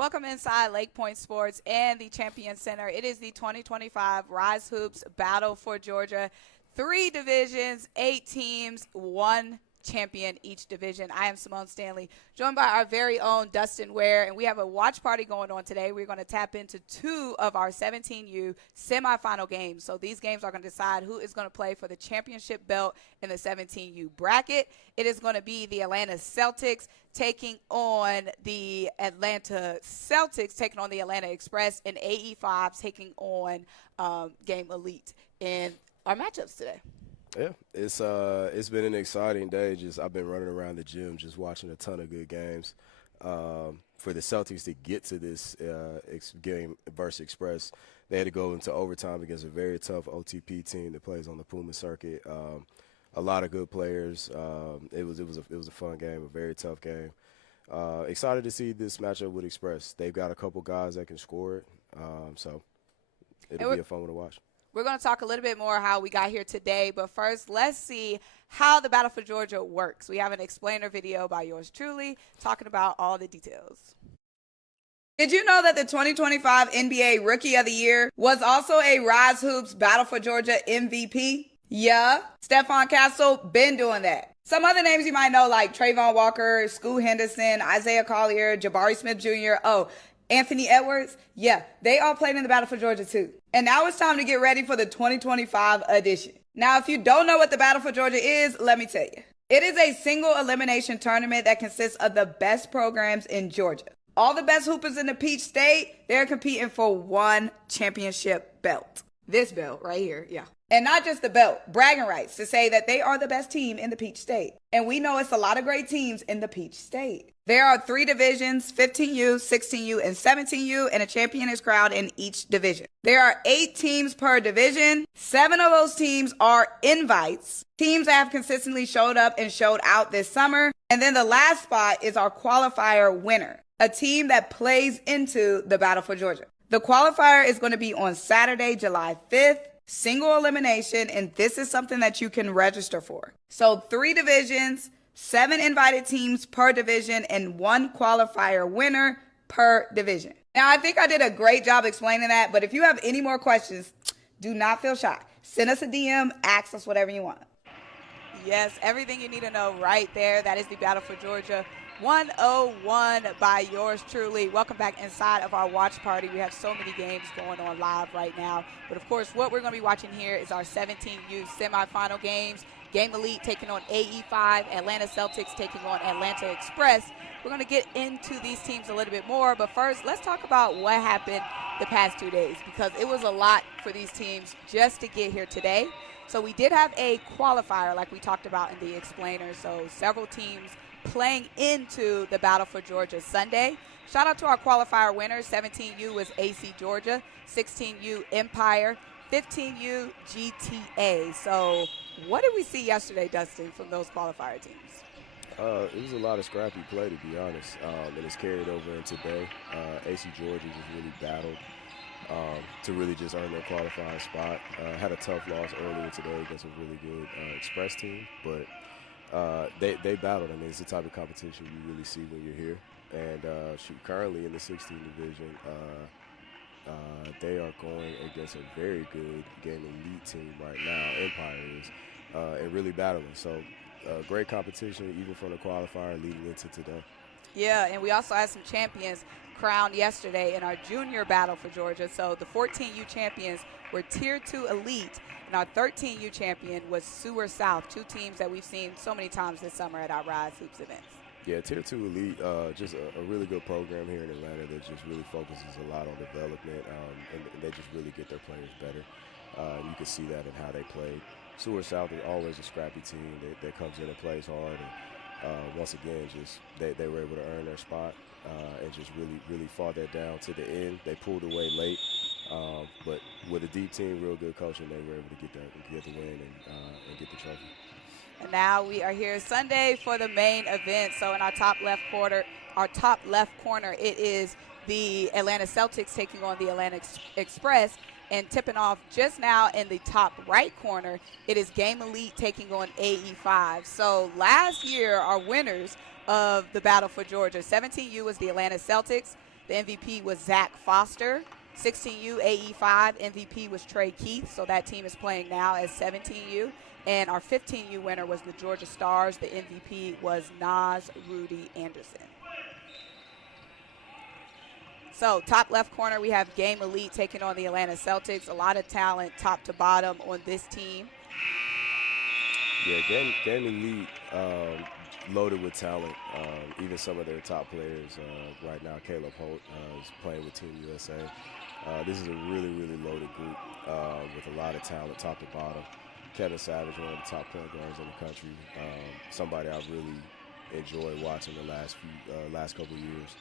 Welcome inside LakePoint Sports and the Champion Center. It is the 2025 RYZE Hoops Battle for Georgia. 3 divisions, 8 teams, 1 champion each division. I am Symone Stanley, joined by our very own Dustin Ware, and we have a watch party going on today. We're going to tap into 2 of our 17U semifinal games. So these games are going to decide who is going to play for the championship belt in the 17U bracket. It is going to be the Atlanta Celtics taking on the Atlanta Express, and AE5 taking on Game Elite in our matchups today. Yeah, it's been an exciting day. I've been running around the gym just watching a ton of good games. For the Celtics to get to this game versus Express, they had to go into overtime against a very tough OTP team that plays on the Puma circuit. A lot of good players. It was a fun game, a very tough game. Excited to see this matchup with Express. They've got a couple guys that can score it, so it'll be a fun one to watch. We're going to talk a little bit more how we got here today, but first, let's see how the Battle for Georgia works. We have an explainer video by yours truly talking about all the details. Did you know that the 2025 NBA Rookie of the Year was also a RYZE Hoops Battle for Georgia MVP? Yeah, Stephon Castle been doing that. Some other names you might know like Trayvon Walker, Scoot Henderson, Isaiah Collier, Jabari Smith Jr., Anthony Edwards, yeah, they all played in the Battle for Georgia too. And now it's time to get ready for the 2025 edition. Now, if you don't know what the Battle for Georgia is, let me tell you. It is a single elimination tournament that consists of the best programs in Georgia. All the best hoopers in the Peach State, they're competing for one championship belt. This belt right here, yeah. And not just the belt, bragging rights to say that they are the best team in the Peach State. And we know it's a lot of great teams in the Peach State. There are 3 divisions, 15U, 16U, and 17U, and a champion is crowned in each division. There are 8 teams per division. 7 of those teams are invites, teams that have consistently showed up and showed out this summer. And then the last spot is our qualifier winner, a team that plays into the Battle for Georgia. The qualifier is going to be on Saturday, July 5th. Single elimination, and this is something that you can register for. So 3 divisions, 7 invited teams per division, and 1 qualifier winner per division. Now, I think I did a great job explaining that, but if you have any more questions, do not feel shy. Send us a DM, ask us whatever you want. Yes, everything you need to know right there. That is the Battle for Georgia 101 by yours truly. Welcome back inside of our watch party. We have so many games going on live right now. But, of course, what we're going to be watching here is our 17U semifinal games. Game Elite taking on AE5, Atlanta Celtics taking on Atlanta Express. We're going to get into these teams a little bit more. But first, let's talk about what happened the past 2 days, because it was a lot for these teams just to get here today. So we did have a qualifier like we talked about in the explainer. So several teams playing into the Battle for Georgia Sunday. Shout out to our qualifier winners. 17U was AC Georgia, 16U Empire, 15U GTA. So what did we see yesterday, Dustin, from those qualifier teams? It was a lot of scrappy play, to be honest, and it's carried over into today. AC Georgia just really battled to really just earn their qualifying spot. Had a tough loss earlier today against a really good Express team, but they battled. I mean, it's the type of competition you really see when you're here. And currently in the 16 division, they are going against a very good Game Elite team right now, Empire is, and really battling. So great competition, even from the qualifier leading into today. Yeah, and we also had some champions crowned yesterday in our junior Battle for Georgia. So the 14U champions were Tier 2 Elite, and our 13U champion was Sewer South, 2 teams that we've seen so many times this summer at our RYZE Hoops events. Yeah, Tier 2 Elite, just a really good program here in Atlanta that just really focuses a lot on development, and they just really get their players better. You can see that in how they play. Sewer South is always a scrappy team that comes in and plays hard. And once again, just they were able to earn their spot and just really fought that down to the end. They pulled away late, but with a deep team, real good coaching, they were able to get the win and get the trophy. And now we are here Sunday for the main event. So in our top left corner, it is the Atlanta Celtics taking on the Atlanta Express. And tipping off just now in the top right corner, it is Game Elite taking on AE5. So last year, our winners of the Battle for Georgia, 17U was the Atlanta Celtics, The MVP was Zach Foster. 16U AE5 MVP was Trey Keith, so that team is playing now as 17U. And our 15U winner was the Georgia Stars. The MVP was Nas Rudy Anderson. So top left corner, we have Game Elite taking on the Atlanta Celtics. A lot of talent top to bottom on this team. Yeah, Game Elite loaded with talent. Even some of their top players right now, Caleb Holt is playing with Team USA. This is a really, really loaded group with a lot of talent top to bottom. Kevin Savage, one of the top point guards in the country. Somebody I've really enjoyed watching the last couple of years.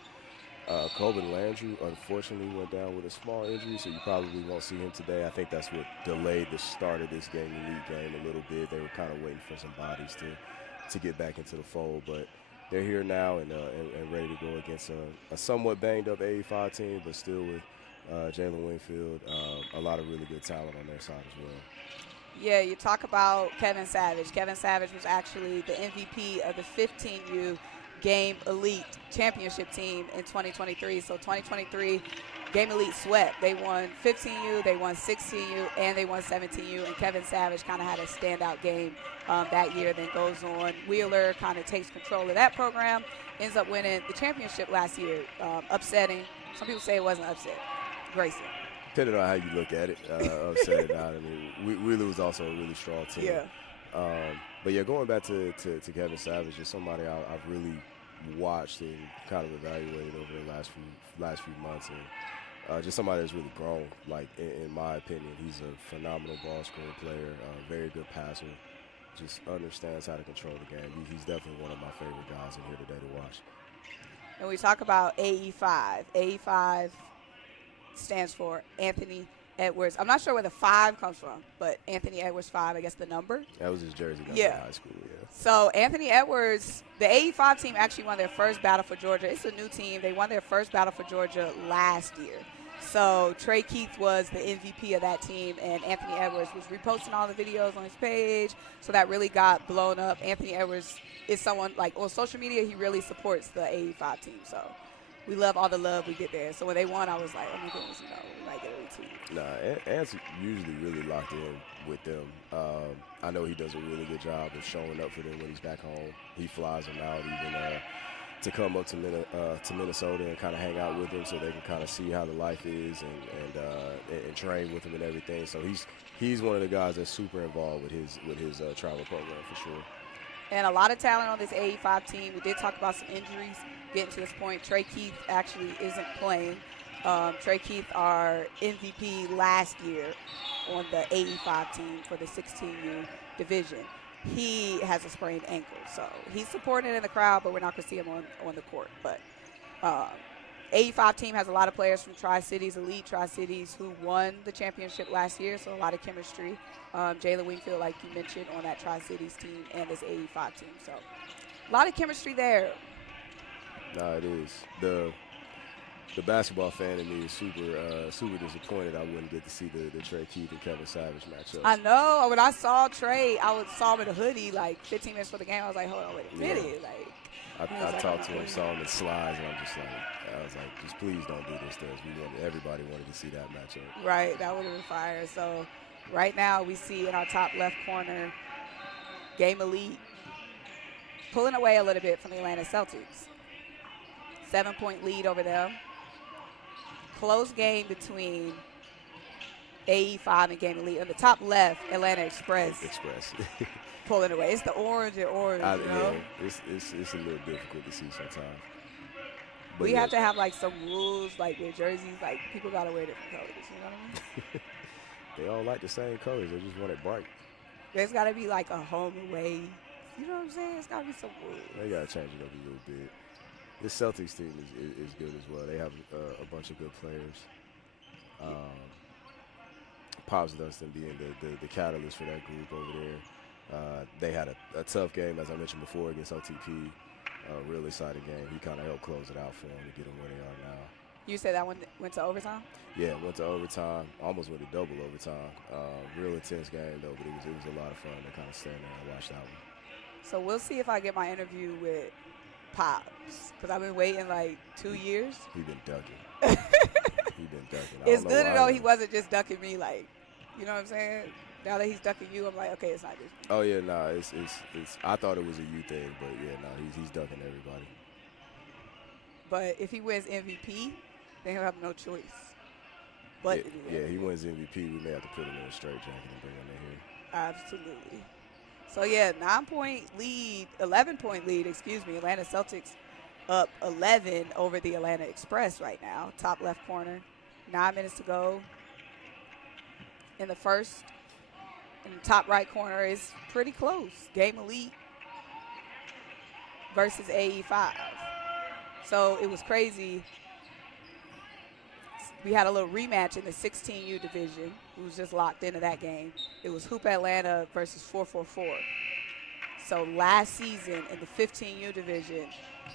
Coben Landry, unfortunately, went down with a small injury, so you probably won't see him today. I think that's what delayed the start of this Game Elite game a little bit. They were kind of waiting for some bodies to get back into the fold, but they're here now and ready to go against a somewhat banged-up AE5 team, but still with Jalen Winfield, a lot of really good talent on their side as well. Yeah, you talk about Kevin Savage. Kevin Savage was actually the MVP of the 15U Game Elite Championship team in 2023. So 2023, Game Elite swept. They won 15U, they won 16U, and they won 17U. And Kevin Savage kind of had a standout game that year, then goes on. Wheeler kind of takes control of that program, ends up winning the championship last year, upsetting. Some people say it wasn't upset. Grayson. Depending on how you look at it, upset or not. I mean, Wheeler was also a really strong team. Yeah. But yeah, going back to Kevin Savage is somebody I've really watched and kind of evaluated over the last few months, and just somebody that's really grown. Like in my opinion, he's a phenomenal ball scoring player, very good passer. Just understands how to control the game. He's definitely one of my favorite guys in here today to watch. And we talk about AE5. AE5 stands for Anthony Edwards. I'm not sure where the 5 comes from, but Anthony Edwards 5, I guess the number. That was his jersey number in high school, yeah. So Anthony Edwards, the AE5 team actually won their first battle for Georgia. It's a new team. They won their first battle for Georgia last year. So Trey Keith was the MVP of that team, and Anthony Edwards was reposting all the videos on his page, so that really got blown up. Anthony Edwards is someone, like, on social media, he really supports the AE5 team, so we love all the love we get there. So when they won, I was like, oh my goodness, we might get a retweet. Nah, Ant's usually really locked in with them. I know he does a really good job of showing up for them when he's back home. He flies them out even to come up to Minnesota and kind of hang out with them so they can kind of see how the life is and train with him and everything. So he's one of the guys that's super involved with his travel program for sure. And a lot of talent on this AE5 team. We did talk about some injuries getting to this point. Trey Keith actually isn't playing. Trey Keith, our MVP last year on the AE5 team for the 16U division. He has a sprained ankle, so he's supporting it in the crowd, but we're not going to see him on the court. But AE5 team has a lot of players from Tri-Cities, Elite Tri-Cities, who won the championship last year, so a lot of chemistry. Jalen Wingfield, like you mentioned, on that Tri-Cities team and this AE5 team. So a lot of chemistry there. No, it is. The basketball fan in me is super disappointed I wouldn't get to see the Trey Keith and Kevin Savage matchup. I know. When I saw Trey, saw him in a hoodie like 15 minutes before the game. I was like, hold on, wait a minute. Yeah. I talked to him, saw him in slides, and I was like, just please don't do this to us. Everybody wanted to see that matchup. Right, that would have been fire. So right now we see in our top left corner, Game Elite pulling away a little bit from the Atlanta Celtics. 7-point lead over them. Close game between AE5 and Game Elite. On the top left, Atlanta Express. Pulling away. It's the orange and orange, you know? Yeah, it's a little difficult to see sometimes. But we have to have, like, some rules, like, with jerseys. Like, people got to wear different colors, you know what I mean? They all like the same colors. They just want it bright. There's got to be, like, a home away. You know what I'm saying? It's got to be some rules. They got to change it up a little bit. This Celtics team is good as well. They have a bunch of good players. Pops Dustin being the catalyst for that group over there. They had a tough game, as I mentioned before, against OTP. Real exciting game. He kind of helped close it out for them to get them where they are now. You said that one went to overtime? Yeah, went to overtime. Almost went to double overtime. Real intense game, though, but it was a lot of fun to kind of stand there and watch that one. So we'll see if I get my interview with Pops, because I've been waiting like 2 years. He been ducking. He been ducking. It's good to know he wasn't just ducking me, like, you know what I'm saying? Now that he's ducking you, I'm like, okay, it's not just me. Oh yeah, nah, it's I thought it was a you thing, but yeah, nah, he's ducking everybody. But if he wins MVP, then he'll have no choice but Yeah, to do that. yeah, he wins MVP. We may have to put him in a straitjacket and bring him in here. Absolutely. So, yeah, 11-point lead, Atlanta Celtics up 11 over the Atlanta Express right now. Top left corner. 9 minutes to go in the first. In the top right corner is pretty close. Game Elite versus AE5. So it was crazy. We had a little rematch in the 16U division. We was just locked into that game. It was Hoop Atlanta versus 444. So last season in the 15U division,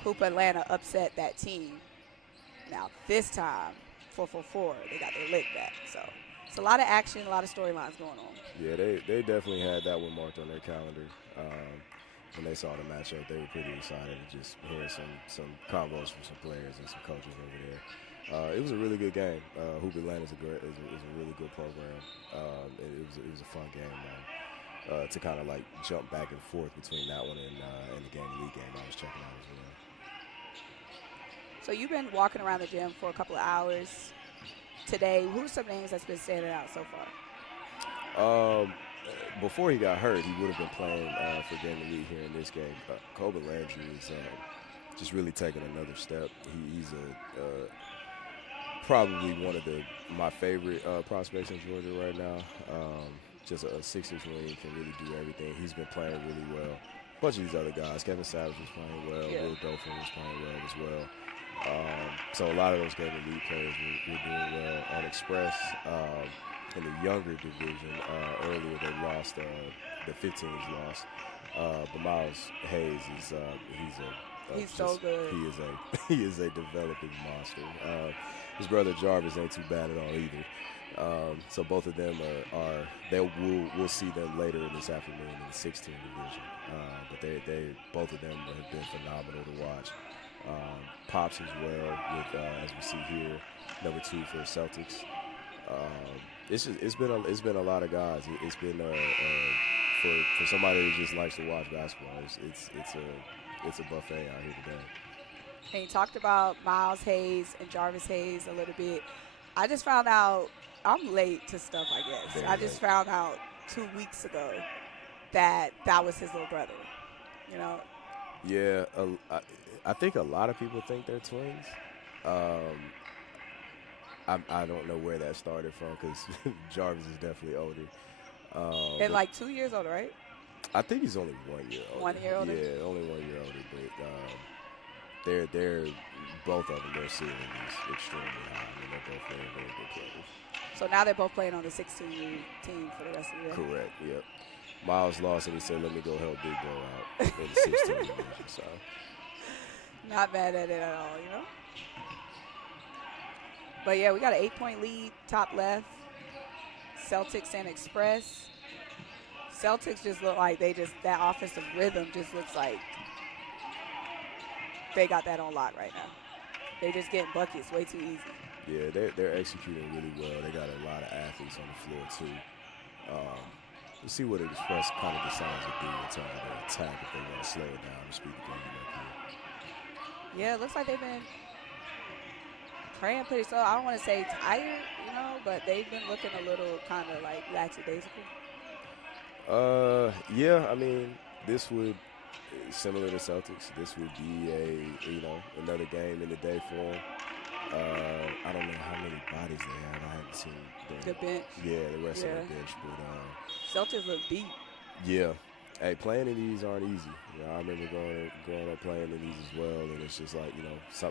Hoop Atlanta upset that team. Now this time, 444, they got their lick back. So it's a lot of action, a lot of storylines going on. Yeah, they definitely had that one marked on their calendar. When they saw the matchup, they were pretty excited to just hear some combos from some players and some coaches over there. It was a really good game. Hoop Atlanta is a really good program. It was a fun game to kind of like jump back and forth between that one and the Game Elite game I was checking out as well. So you've been walking around the gym for a couple of hours today. Who's some names that's been standing out so far? Before he got hurt, he would have been playing for Game Elite here in this game. Colbert Landry is just really taking another step. He's probably one of my favorite prospects in Georgia right now. Just a 6'6" wing, can really do everything. He's been playing really well. A bunch of these other guys, Kevin Savage was playing well. Yeah. Will Dauphin was playing well as well. So a lot of those Game Elite players were doing well. On Express, in the younger division, earlier they lost, the 15s lost. But Miles Hayes He's so good. He is a developing monster. His brother Jarvis ain't too bad at all either. So both of them we'll see them later in this afternoon in the 16 division. But they both of them have been phenomenal to watch. Pops as well with as we see here, number 2 for the Celtics. It's been a lot of guys. It's been for somebody who just likes to watch basketball. It's a buffet out here today. And you talked about Miles Hayes and Jarvis Hayes a little bit. I just found out, I'm late to stuff, I guess. Very I just late. found out 2 weeks ago that was his little brother, you know? Yeah, I think a lot of people think they're twins. I don't know where that started from because Jarvis is definitely older. And like 2 years older, right? I think he's only 1 year older. 1 year older? Yeah, only 1 year older. But they're both of them. Their ceiling is extremely high. I mean, they're both very, very good players. So now they're both playing on the 16U team for the rest of the year. Correct. Yep. Miles lost, and he said, "Let me go help Big Bro out in the 16 division." So, not mad at it at all, you know? But, yeah, we got an 8-point lead, top left. Celtics and Express. Celtics just look like that offensive rhythm just looks like they got that on lock right now. They just getting buckets way too easy. yeah, they're executing really well. They got a lot of athletes on the floor, too. We'll see what Express kind of decides to do in terms of their attack if they want to slow it down and speed the game up here. Yeah, it looks like they've been playing pretty slow. I don't want to say tired, you know, but they've been looking a little kind of like lackadaisical. Yeah, I mean, this would, similar to Celtics, this would be another game in the day for them. I don't know how many bodies they have. I haven't seen The bench. Yeah, the rest of Yeah. the bench, but Celtics look deep. yeah. Hey, playing in these aren't easy. You know, I remember growing up playing in these as well, and it's just like,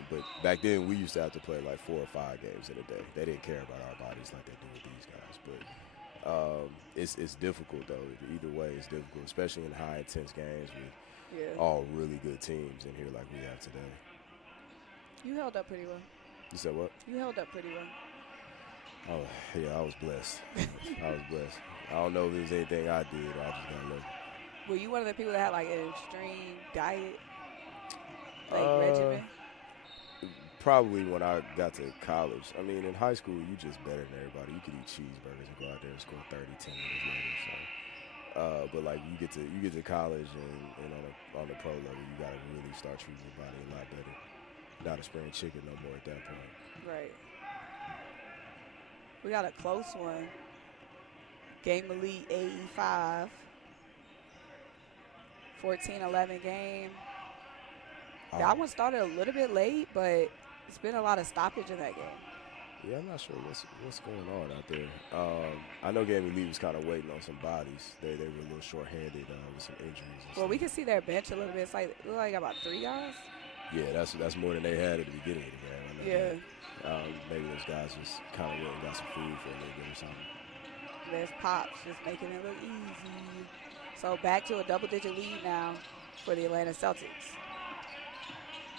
but back then we used to have to play like 4 or 5 games in a day. They didn't care about our bodies like they do with these guys, but it's difficult though. Either way, it's difficult, especially in high intense games with all really good teams in here like we have today. You held up pretty well. You said what? You held up pretty well. Oh yeah, I was blessed. I was blessed. I don't know if there's anything I did. I just got lucky. Were you one of the people that had like an extreme diet? like regimen? Probably when I got to college. I mean, in high school, you just better than everybody. You could eat cheeseburgers and go out there and score 30 10 minutes later. So, but like you get to college and on the pro level, you got to really start treating your body a lot better. Not a spring chicken no more at that point. Right. We got a close one. Game Elite AE5. 14-11 game. That one started a little bit late, but it's been a lot of stoppage in that game. Yeah, I'm not sure what's going on out there. I know Game Elite was kind of waiting on some bodies. They were a little short-handed with some injuries. Well, we can see their bench a little bit. It's like it looked like about 3 guys. Yeah, that's more than they had at the beginning of the game. I know Yeah. maybe those guys just kind of went and got some food for a little bit or something. There's Pops just making it look easy. So back to a double-digit lead now for the Atlanta Celtics.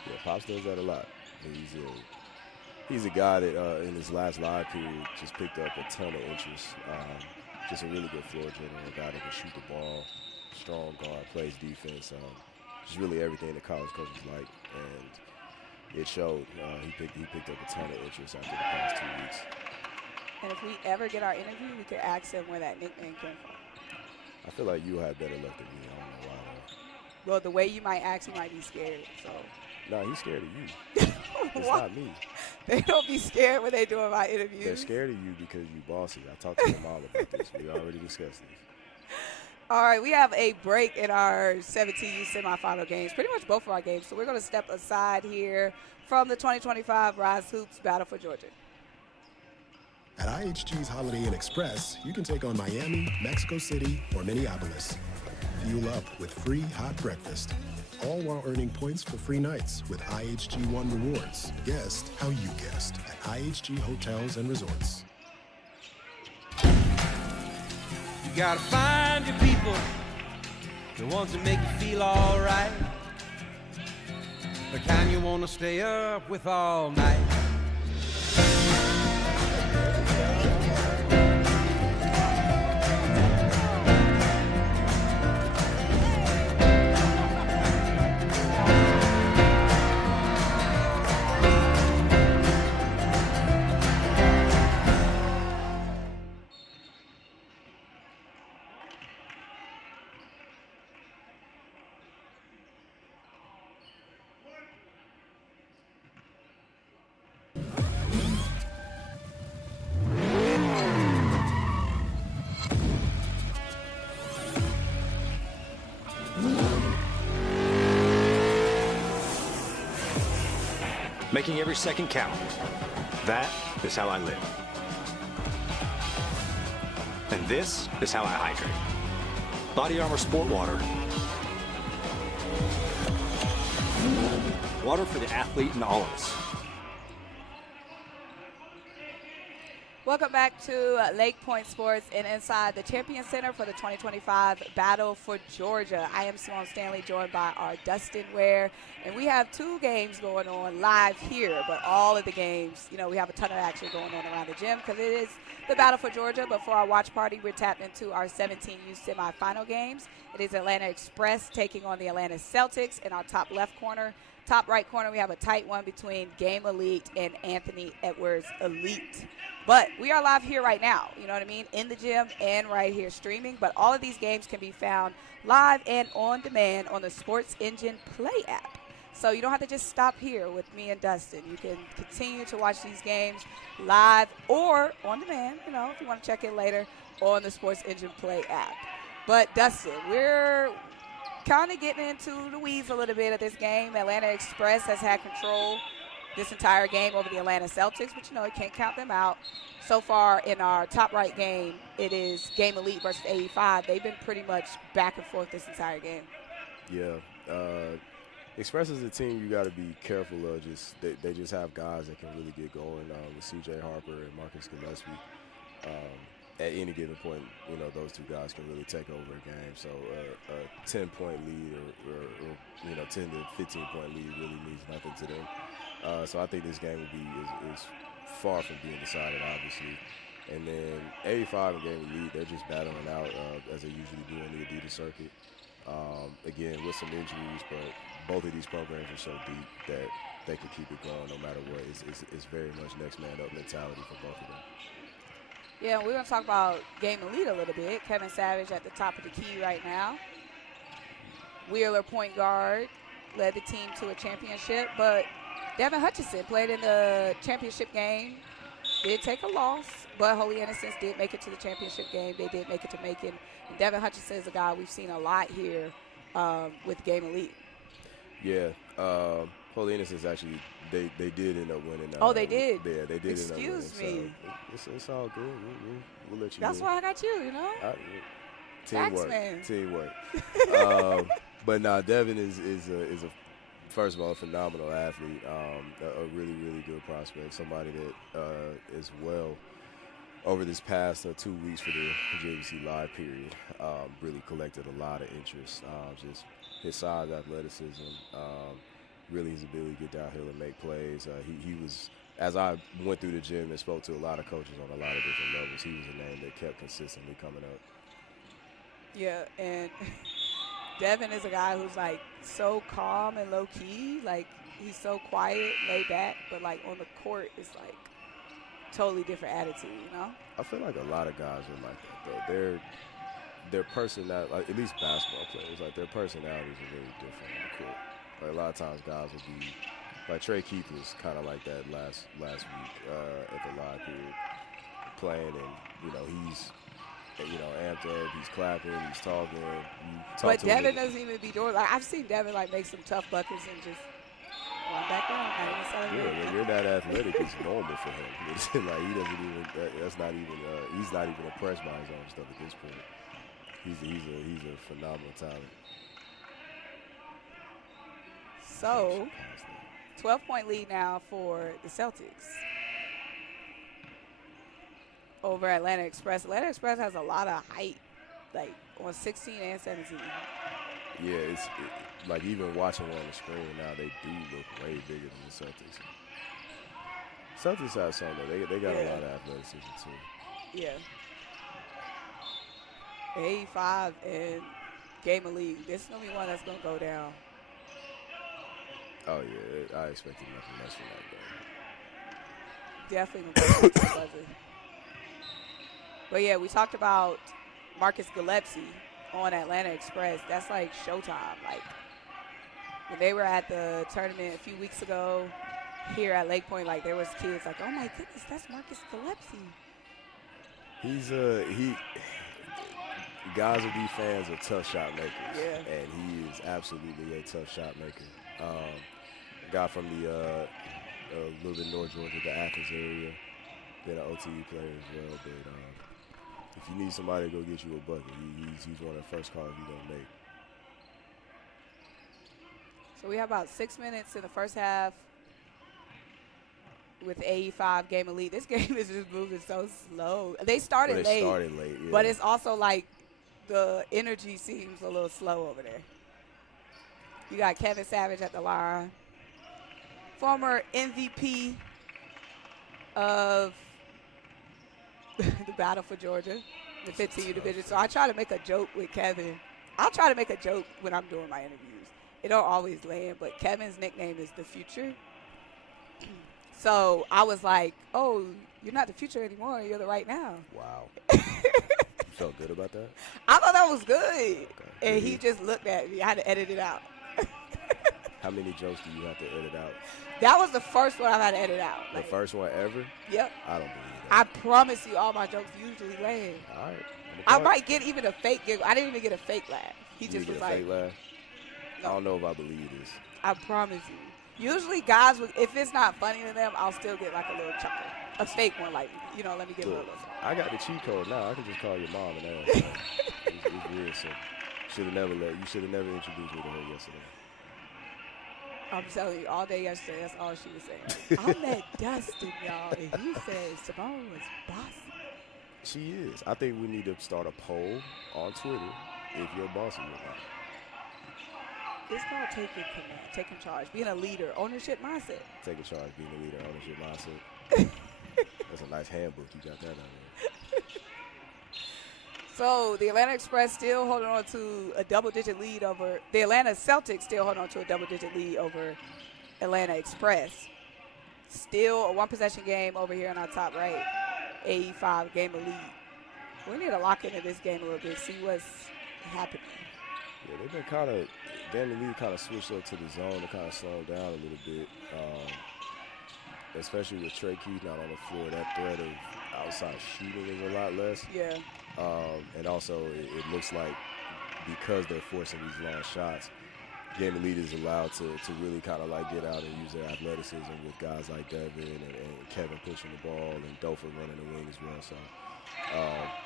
Yeah, Pops does that a lot. He's a guy that in his last live period just picked up a ton of interest. Just a really good floor general, a guy that can shoot the ball, strong guard, plays defense. Just really everything that college coaches like, and it showed. He picked up a ton of interest after the past 2 weeks. And if we ever get our interview, we could ask him where that nickname came from. I feel like you had better luck than me. I don't know why though. Well, the way you might ask, he might be scared. So. No, he's scared of you. It's not me. They don't be scared when they doing my interviews. They're scared of you because you bossy. I talked to your mom about this. We already discussed this. All right, we have a break in our 17U semifinal games, pretty much both of our games. So we're going to step aside here from the 2025 RYZE Hoops Battle for Georgia. At IHG's Holiday Inn Express, you can take on Miami, Mexico City, or Minneapolis. Fuel up with free hot breakfast, all while earning points for free nights with IHG One Rewards. Guest how you guessed at IHG Hotels and Resorts. You gotta find your people, the ones that make you feel alright, the kind you wanna stay up with all night. Making every second count. That is how I live. And this is how I hydrate. Body Armor Sport Water. Water for the athlete and all of us. Welcome back to LakePoint Sports and inside the Champion Center for the 2025 Battle for Georgia. I am Symone Stanley, joined by our Dustin Ware, and we have 2 games going on live here, but all of the games, you know, we have a ton of action going on around the gym because it is the Battle for Georgia. But for our watch party, we're tapped into our 17U semifinal games. It is Atlanta Express taking on the Atlanta Celtics. In our top left corner, top right corner, we have a tight one between Game Elite and Anthony Edwards Elite. But we are live here right now, you know what I mean, in the gym and right here streaming. But all of these games can be found live and on demand on the Sports Engine Play app. So you don't have to just stop here with me and Dustin. You can continue to watch these games live or on demand, you know, if you want to check in later on the Sports Engine Play app. But Dustin, we're kind of getting into the weeds a little bit of this game. Atlanta Express has had control this entire game over the Atlanta Celtics, but you know, you can't count them out. So far in our top right game, it is Game Elite versus AE5. They've been pretty much back and forth this entire game. Yeah. Express is a team you got to be careful of. They just have guys that can really get going with C.J. Harper and Marcus Gillespie. At any given point, you know, those 2 guys can really take over a game. So a 10-point lead or you know, 10 to 15-point lead really means nothing to them. So I think this game is far from being decided, obviously. And then AE5 and Game Elite, they're just battling out as they usually do in the Adidas circuit. Again, with some injuries, but both of these programs are so deep that they can keep it going no matter what. It's very much next man up mentality for both of them. Yeah, we're going to talk about game and lead a little bit. Kevin Savage at the top of the key right now. Wheeler, point guard, led the team to a championship, but Devin Hutchinson played in the championship game, did take a loss, but Holy Innocents did make it to the championship game. They did make it to Macon. And Devin Hutchinson is a guy we've seen a lot here with game and lead. Yeah, Holy Innocents actually, they did end up winning. Oh, they did? Yeah, they did Excuse end up winning. me. So it's all good. We'll let you That's know. why I got you, you know? Teamwork. But nah, Devin is a first of all, a phenomenal athlete, a really, really good prospect, somebody that as well over this past 2 weeks for the JVC Live period really collected a lot of interest. Just his size, athleticism, really his ability to get downhill and make plays. He was, as I went through the gym and spoke to a lot of coaches on a lot of different levels, he was a name that kept consistently coming up. Yeah, and Devin is a guy who's, like, so calm and low-key. Like, he's so quiet, laid back, but, like, on the court, it's, like, totally different attitude, you know? I feel like a lot of guys are like that, though. Their personality, like, at least basketball players, like, their personalities are really different on the court. Like, a lot of times guys will be, like, Trey Keith was kind of like that last week at the live period, playing, and, you know, he's – amped up, he's clapping, he's talking. But Devin doesn't even be doing, like, I've seen Devin, like, make some tough buckets and just run back down. Yeah, when you're that athletic, it's normal for him. It's like he doesn't even, that's not even, he's not even impressed by his own stuff at this point. He's a phenomenal talent. So, 12-point lead now for the Celtics over Atlanta Express. Atlanta Express has a lot of height, like on 16 and 17. Yeah, like even watching on the screen now, they do look way bigger than the Celtics. Celtics have something. They got a lot of athleticism too. Yeah. 85 and game of league. This is gonna be one that's gonna go down. Oh yeah, I expected nothing less from that game. Definitely gonna go to the buzzer. But yeah, we talked about Marcus Gillespie on Atlanta Express. That's like showtime. Like when they were at the tournament a few weeks ago here at LakePoint, like there was kids like, oh my goodness, that's Marcus Gillespie. Guys will be fans of tough shot makers. Yeah. And he is absolutely a tough shot maker. A guy from the a little bit North Georgia, the Athens area, been an OTE player as well. But if you need somebody to go get you a bucket, he's one of the first calls you're going to make. So we have about 6 minutes in the first half with 85 game of lead. This game is just moving so slow. They started late. Yeah. But it's also like the energy seems a little slow over there. You got Kevin Savage at the line, former MVP of the Battle for Georgia, the 15U division. So I try to make a joke with Kevin. I'll try to make a joke when I'm doing my interviews. It don't always land, but Kevin's nickname is the Future. So I was like, oh, you're not the future anymore. You're the right now. Wow. You felt good about that? I thought that was good. Okay. And he just looked at me. I had to edit it out. How many jokes do you have to edit out? That was the first one I've had to edit out. The first one ever? Yep. I don't believe that. I promise you all my jokes usually land. All right. I might get even a fake giggle. I didn't even get a fake laugh. He just was a like, fake laugh? No. I don't know if I believe this. I promise you. Usually guys, if it's not funny to them, I'll still get like a little chuckle. A fake one, like, let me get a little. I got the cheat code now. I can just call your mom and ask her. It's real simple. You should have never introduced me to her yesterday. I'm telling you, all day yesterday, that's all she was saying. I met Dustin, y'all, and he said Symone was bossy. She is. I think we need to start a poll on Twitter if you're bossy or not. It's called taking charge, being a leader, ownership mindset. Taking charge, being a leader, ownership mindset. That's a nice handbook. You got that on there. So the Atlanta Express still holding on to a double-digit lead over the Atlanta Celtics. Still holding on to a double-digit lead over Atlanta Express. Still a one-possession game over here in our top right. 85 game of lead. We need to lock into this game a little bit, see what's happening. Yeah, they've been kind of game of lead kind of switched up to the zone to kind of slow them down a little bit. Especially with Trey Keith not on the floor, that threat of outside shooting is a lot less. Yeah. And also, it looks like because they're forcing these long shots, game of lead is allowed to really kind of like get out and use their athleticism with guys like Devin and Kevin pushing the ball and Dofer running the wing as well. So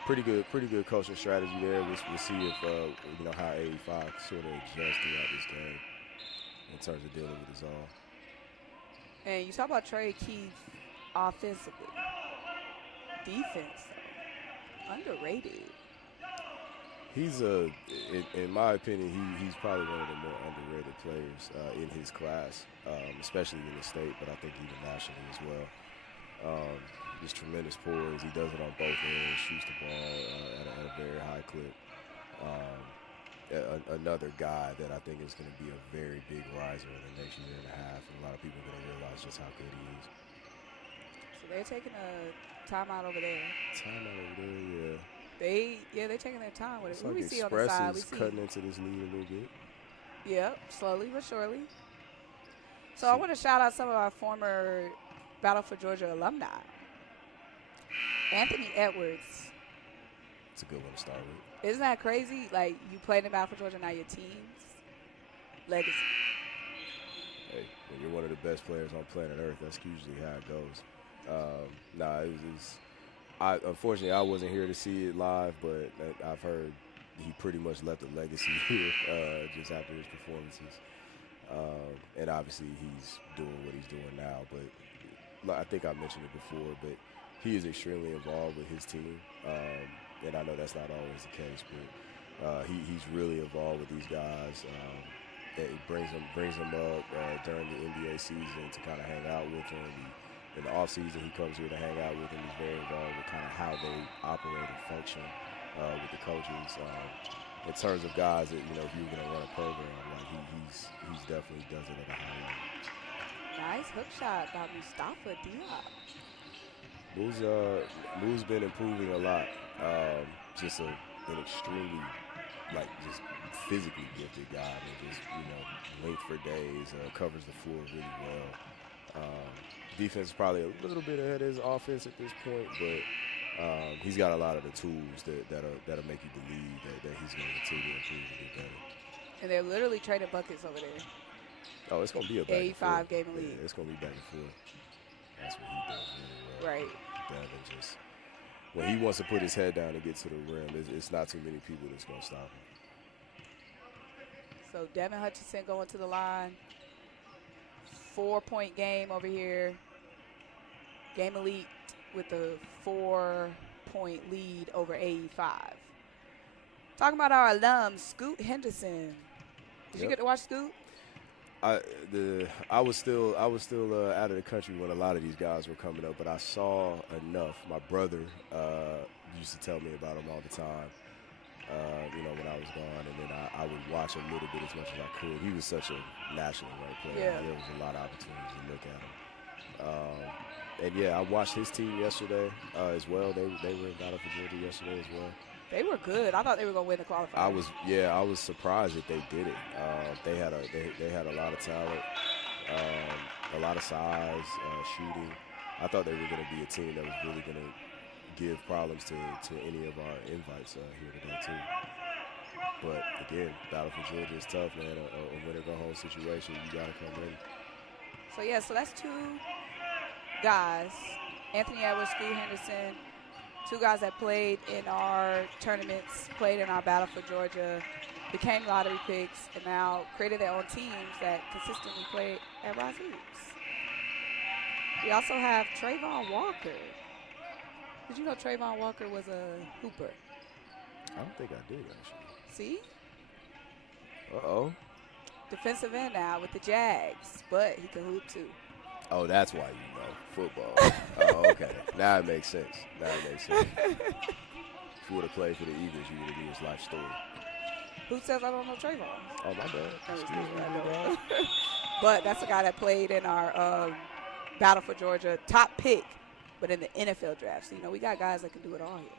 pretty good coaching strategy there. We'll see if how 85 sort of adjusts throughout this game in terms of dealing with the zone. And you talk about Trey Keith offensively. Defense, though, underrated. He's in my opinion, he's probably one of the more underrated players in his class, especially in the state, but I think even nationally as well. Just tremendous poise. He does it on both ends, shoots the ball at a very high clip. Another guy that I think is going to be a very big riser in the next year and a half, and a lot of people are going to realize just how good he is. So they're taking a timeout over there. Timeout over there, yeah. They're taking their time with it. It's What like we see on the Express side? is cutting into this lead a little bit. Yep, slowly but surely. So I want to shout out some of our former Battle for Georgia alumni. Anthony Edwards. It's a good one to start with. Isn't that crazy? Like, you played in Battle for Georgia, now your team's legacy. Hey, when you're one of the best players on planet Earth, that's usually how it goes. Unfortunately, I wasn't here to see it live, but I've heard he pretty much left a legacy here just after his performances. And obviously, he's doing what he's doing now. But I think I mentioned it before, but he is extremely involved with his team. And I know that's not always the case, but he's really involved with these guys. It brings them up during the NBA season to kind of hang out with them. In the offseason, he comes here to hang out with them. He's very involved with kind of how they operate and function with the coaches. In terms of guys that, if you were going to run a program, like he's definitely does it at a high level. Nice hook shot by Mustafa Diop. Moo's been improving a lot. Just an extremely, just physically gifted guy. I mean, just, length for days, covers the floor really well. Defense is probably a little bit ahead of his offense at this point, but he's got a lot of the tools that'll make you believe that he's going to continue to improve and get better. And they're literally trading buckets over there. Oh, it's going to be a back 85 and forth. game lead. Yeah, it's going to be back and forth. That's what he does really well. Right. Devin just, when he wants to put his head down and get to the rim, it's not too many people that's going to stop him. So Devin Hutchinson going to the line. 4-point game over here. Game elite with a 4-point lead over 85. Talking about our alum, Scoot Henderson. Did you get to watch Scoot? I was still out of the country when a lot of these guys were coming up, but I saw enough. My brother used to tell me about them all the time, when I was gone, and then I would watch a little bit as much as I could. He was such a national player. Yeah. There was a lot of opportunities to look at him. And yeah, I watched his team yesterday as well. They were in Battle for Georgia yesterday as well. They were good. I thought they were going to win the qualifier. I was surprised that they did it. They had a lot of talent, a lot of size, shooting. I thought they were going to be a team that was really going to give problems to any of our invites here today too. But again, Battle for Georgia is tough, man. A winner go home situation. You got to come ready. So yeah, so that's two guys, Anthony Edwards, Scoot Henderson. Two guys that played in our tournaments, played in our Battle for Georgia, became lottery picks, and now created their own teams that consistently play at RYZE. We also have Trayvon Walker. Did you know Trayvon Walker was a hooper? I don't think I did, actually. See? Uh-oh. Defensive end now with the Jags, but he can hoop too. Oh, that's why you know football. Oh, okay. Now it makes sense. he would have played for the Eagles, you would have been his life story. Who says I don't know Trayvon? Oh, my bad. Excuse me, I know. But that's the guy that played in our Battle for Georgia top pick, but in the NFL draft. So, you know, we got guys that can do it all here.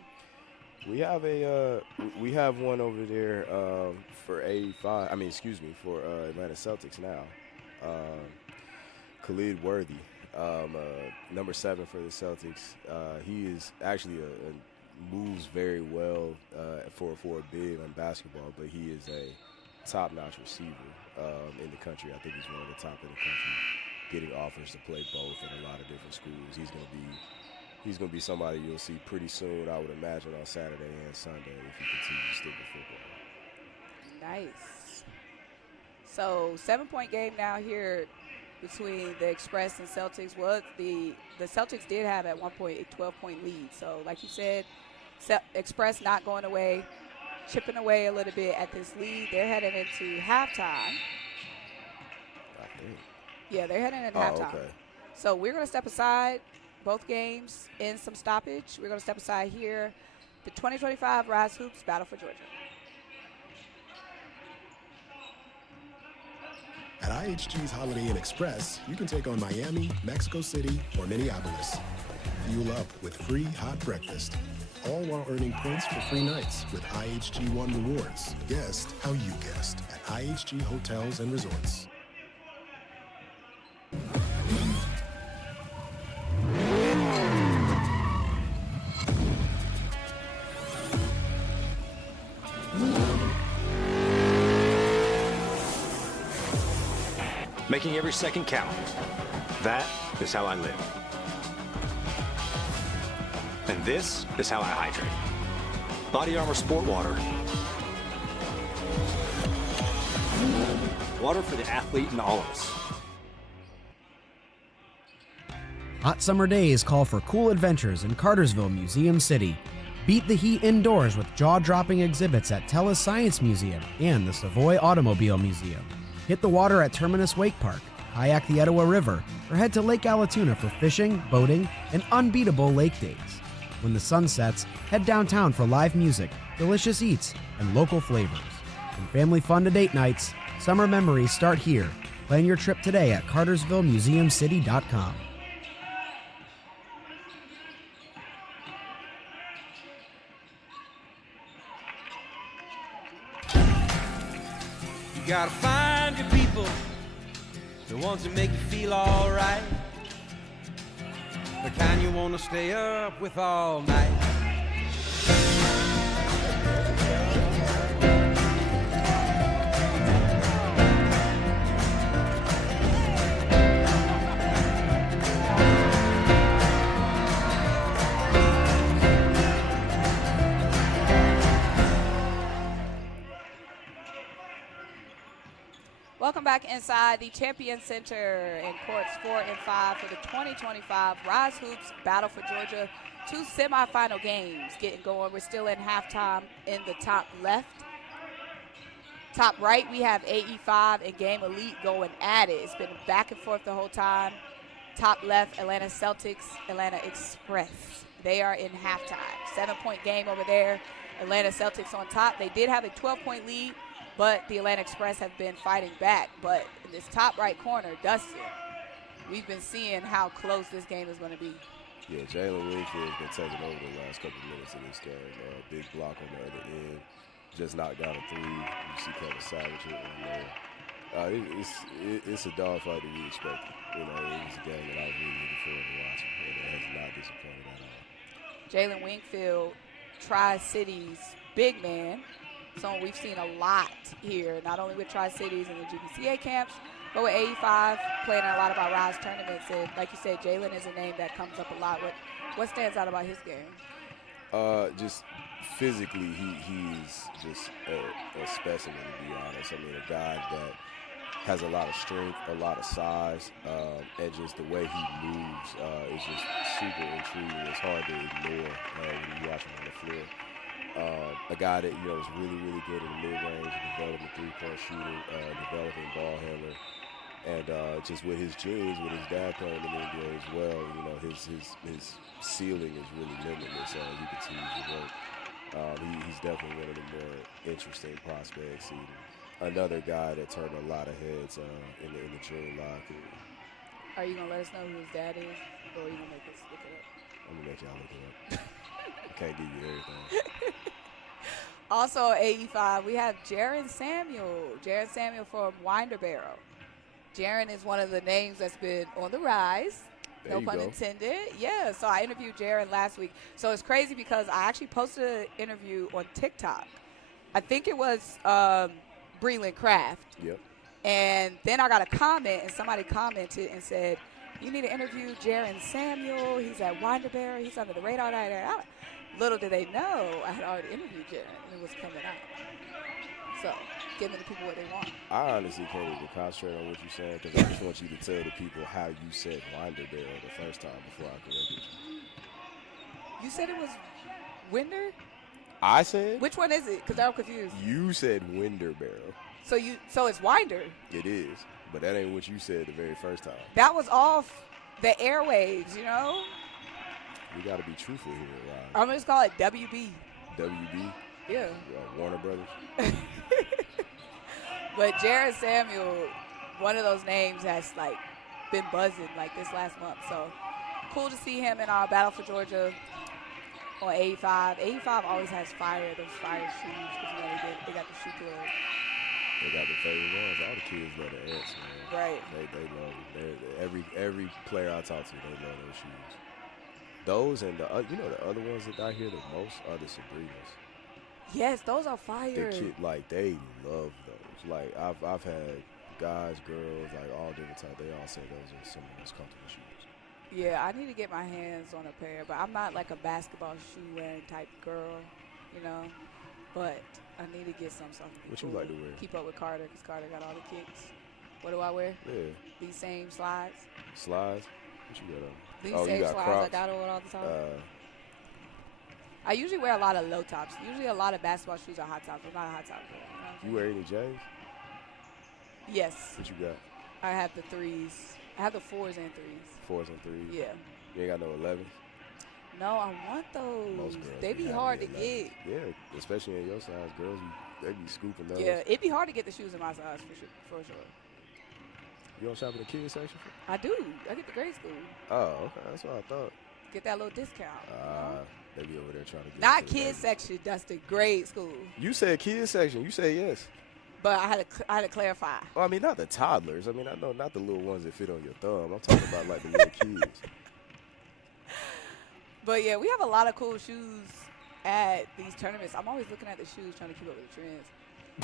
We have one over there for for Atlanta Celtics now. Khalid Worthy, number 7 for the Celtics. He is actually moves very well for a big on basketball, but he is a top-notch receiver in the country. I think he's one of the top in the country, getting offers to play both in a lot of different schools. He's going to be somebody you'll see pretty soon, I would imagine, on Saturday and Sunday if he continues to stick with football. Nice. So 7-point game now here between the Express and Celtics. Well, the Celtics did have at one point a 12-point lead. So like you said, Express not going away, chipping away a little bit at this lead. They're heading into halftime. I think. Yeah, they're heading into halftime. Okay. So we're going to step aside both games in some stoppage. We're going to step aside here. The 2025 RYZE Hoops Battle for Georgia. At IHG's Holiday Inn Express, you can take on Miami, Mexico City, or Minneapolis. Fuel up with free hot breakfast, all while earning points for free nights with IHG One Rewards. Guest how you guessed at IHG Hotels and Resorts. Making every second count. That is how I live. And this is how I hydrate. Body Armor Sport Water. Water for the athlete in all of us. Hot summer days call for cool adventures in Cartersville Museum City. Beat the heat indoors with jaw-dropping exhibits at Tellus Science Museum and the Savoy Automobile Museum. Hit the water at Terminus Wake Park, kayak the Etowah River, or head to Lake Allatoona for fishing, boating, and unbeatable lake days. When the sun sets, head downtown for live music, delicious eats, and local flavors. From family fun to date nights, summer memories start here. Plan your trip today at cartersvillemuseumcity.com. You gotta find your people, the ones that make you feel alright, the kind you wanna stay up with all night. Welcome back inside the Champion Center in courts 4 and 5 for the 2025 RYZE Hoops Battle for Georgia. 2 semifinal games getting going. We're still in halftime in the top left. Top right, we have AE5 and Game Elite going at it. It's been back and forth the whole time. Top left, Atlanta Celtics, Atlanta Express. They are in halftime. 7-point game over there. Atlanta Celtics on top. They did have a 12-point lead, but the Atlanta Express have been fighting back. But in this top right corner, Dustin, we've been seeing how close this game is going to be. Yeah, Jalen Wingfield's been taking over the last couple of minutes of this game. Big block on the other end. Just knocked down a 3. You see Kevin Savage hitting there. It's a dogfight that we expected. You know, it was a game that I was really looking forward to watching, and it has not disappointed at all. Jalen Wingfield, Tri-Cities big man. So we've seen a lot here, not only with Tri-Cities and the GBCA camps, but with AE5 playing in a lot of our RYZE tournaments. And like you said, Jalen is a name that comes up a lot. What stands out about his game? Just physically, he's just a specimen, to be honest. I mean, a guy that has a lot of strength, a lot of size, and just the way he moves is just super intriguing. It's hard to ignore when you watch him on the floor. A guy that, you know, is really, really good in the mid-range, developing three-point shooting, developing ball handler. And just with his genes, with his dad playing in the NBA as well, you know, his ceiling is really limitless. He continues to work. He's definitely one of the more interesting prospects. And another guy that turned a lot of heads in the June locker. Are you gonna let us know who his dad is, or are you gonna make us look it up? I'm gonna make y'all look it up. I can't give you everything. Also, 85, we have Jaron Samuel. Jaron Samuel from Winderbarrow. Jaron is one of the names that's been on the rise. There No you pun go. intended. Yeah, so I interviewed Jaron last week. So it's crazy because I actually posted an interview on TikTok. I think it was Breland Craft. Yep. And then I got a comment, and somebody commented and said, you need to interview Jaron Samuel. He's at Winderbarrow. He's under the radar. Little did they know I had already interviewed Jaron, and it was coming out. So, giving the people what they want. I honestly can't even concentrate on what you're saying because I just want you to tell the people how you said Winderbarrow the first time before I corrected you. You said it was Winder? I said? Which one is it? Because I'm confused. You said Winderbarrow. So it's Winder. It is, but that ain't what you said the very first time. That was off the airwaves, you know? We got to be truthful here, Ryan. I'm going to just call it WB. WB? Yeah. Warner Brothers? But Jaron Samuel, one of those names that's like been buzzing like this last month. So cool to see him in our Battle for Georgia on 85. 85 always has fire, those fire shoes, because you know they got the shoe club. They got the favorite ones. All the kids love the Ants, man. Right. They love them. Every player I talk to, they love those shoes. Those and the the other ones that I hear the most are the Sabrinas. Yes, those are fire. The kid, like, they love those. Like, I've had guys, girls, like all different types. They all say those are some of the most comfortable shoes. Yeah, I need to get my hands on a pair, but I'm not like a basketball shoe wearing type girl, you know. But I need to get something. What cool. you like to wear? Keep up with Carter, because Carter got all the kicks. What do I wear? Yeah. These same slides. Slides? What you got on? These you same got slides Crocs. I got on all the time. I usually wear a lot of low tops. Usually a lot of basketball shoes are hot tops. I'm not a hot top girl. You wear any J's? Yes. What you got? I have the threes. I have the fours and threes. Fours and threes? Yeah. You ain't got no 11s? No, I want those. Most girls They be having hard the to 11s. get. Yeah, especially in your size. Girls, they be scooping those. Yeah, it'd be hard to get the shoes in my size for sure. You don't shop in the kids section? I do. I get the grade school. Oh, okay. That's what I thought. Get that little discount. They be over there trying to get Not into the kids babies. section, Dustin. Grade school. You said kids section. You said yes. But I had to clarify. Well, I mean, not the toddlers. I mean, I know not the little ones that fit on your thumb. I'm talking about like the little kids. But yeah, we have a lot of cool shoes at these tournaments. I'm always looking at the shoes, trying to keep up with the trends.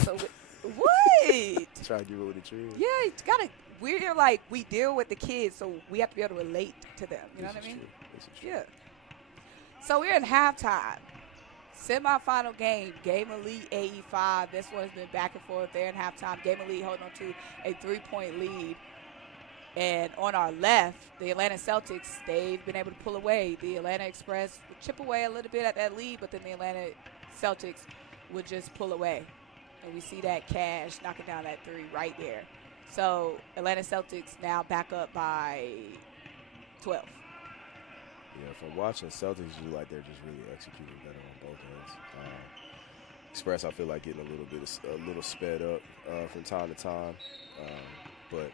So what? Try to give it with the trend. Yeah, you gotta. We're like, we deal with the kids, so we have to be able to relate to them. You know what I mean? This is true. Yeah. So we're in halftime. Semi-final game. Game Elite 85. This one's been back and forth there in halftime. Game Elite holding on to a 3-point lead. And on our left, the Atlanta Celtics, they've been able to pull away. The Atlanta Express would chip away a little bit at that lead, but then the Atlanta Celtics would just pull away. And we see that Cash knocking down that three right there. So Atlanta Celtics now back up by 12. Yeah, from watching Celtics, you like they're just really executing better on both ends. Express, I feel like getting a little sped up from time to time, but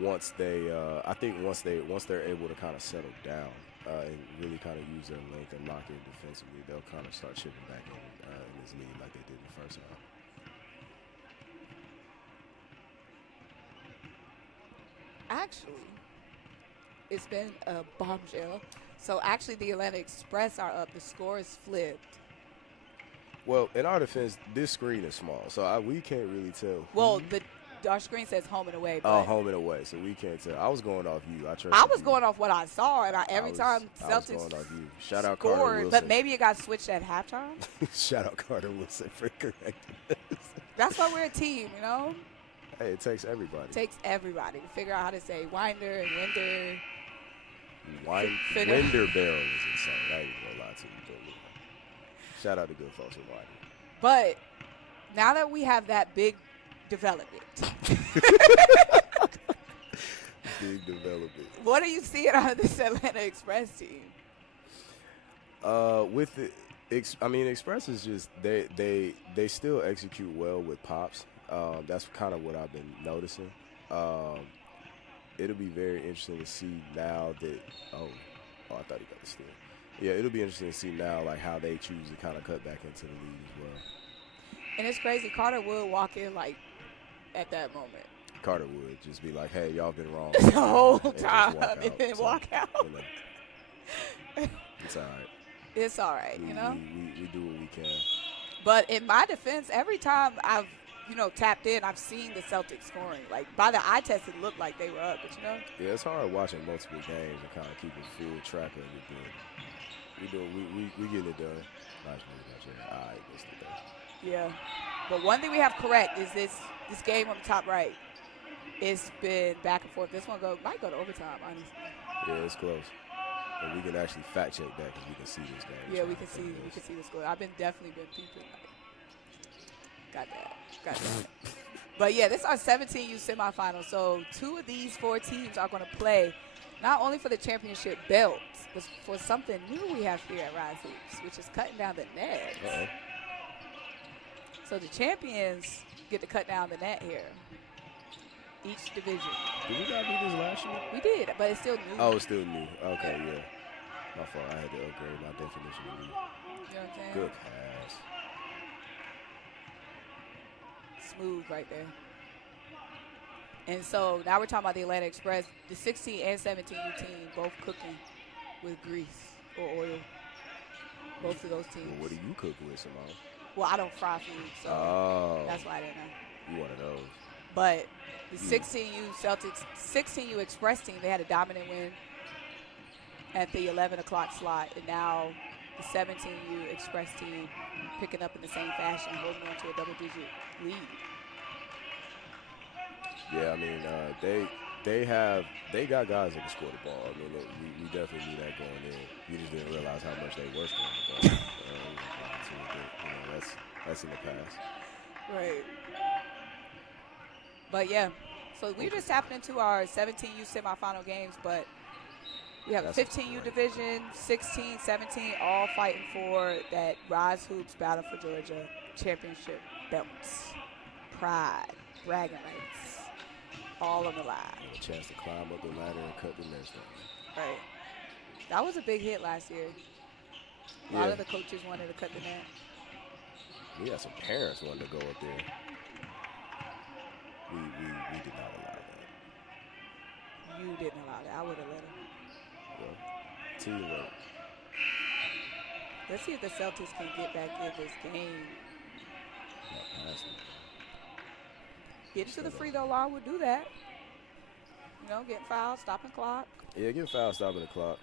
once they, I think once they're able to kind of settle down and really kind of use their length and lock in defensively, they'll kind of start chipping back in this lead like they did in the first half. Actually, it's been a bombshell. So actually, the Atlanta Express are up. The score is flipped. Well, in our defense, this screen is small, so we can't really tell. Well, our screen says home and away. Oh, But home and away, so we can't tell. I was going off you. I was going off what I saw, and every time I was Celtics going off you. Shout out Carter scored, Wilson. but maybe it got switched at halftime. Shout out Carter Wilson for correcting us. That's why we're a team, you know? Hey, it takes everybody. It takes everybody to figure out how to say Winder and Winder. Winder Barrel is insane. I ain't gonna lie to you. But shout out to good folks in Winder. But now that we have that big development, Big development. what are you seeing out of this Atlanta Express team? With it, Express is just they still execute well with pops. That's kind of what I've been noticing. It'll be very interesting to see now that I thought he got the steal. Yeah, it'll be interesting to see now like how they choose to kind of cut back into the lead as well. And it's crazy. Carter would walk in like at that moment. Carter would just be like, "Hey, y'all been wrong." The whole and time, just and then walk out. You know, it's all right. It's all right, you know. We do what we can. But in my defense, every time I've tapped in, I've seen the Celtics scoring. Like by the eye test, it looked like they were up, but Yeah, it's hard watching multiple games and kind of keeping full track of it. But we getting it done. Nice move, all right, that's the day. Yeah. But one thing we have correct is this game on the top right. It's been back and forth. This one might go to overtime, honestly. Yeah, it's close. And we can actually fact check that because we can see this game. Yeah, we can see the score. I've definitely been peeping. Got that. But yeah, this is our 17U semifinal. So 2 of these 4 teams are going to play not only for the championship belt, but for something new we have here at RYZE Hoops, which is cutting down the net. Uh-oh. So the champions get to cut down the net here. Each division. Did we not do this last year? We did, but it's still new. Oh, it's still new. Okay, yeah. My fault. I had to upgrade my definition of new. You know what I'm saying? Good pass. Smooth right there. And so now we're talking about the Atlanta Express. The 16 and 17U team both cooking with grease or oil. Both of those teams. Well, what do you cook with, Symone? Well, I don't fry food, so that's why I didn't know. You one of those. But the 16U Celtics, 16U Express team, they had a dominant win at the 11 o'clock slot. And now the 17U Express team picking up in the same fashion, holding on to a double-digit lead. Yeah, I mean, they got guys that can score the ball. I mean, we definitely knew that going in. We just didn't realize how much they were scoring the ball. That's in the past. Right. But yeah, so we just tapped into our 17U semifinal games, but we have a 15U division, 16, 17, all fighting for that RYZE Hoops Battle for Georgia championship belts. Pride, bragging rights, all on the line. And a chance to climb up the ladder and cut the nest down. Right. That was a big hit last year. A lot of the coaches wanted to cut the net. We had some parents wanting to go up there. We did not allow that. You didn't allow that. I would have let them. Well, teamwork. Let's see if the Celtics can get back in this game. Not pass me. Get to the free throw line would do that. Getting fouled, stopping clock. Yeah, getting fouled, stopping the clock.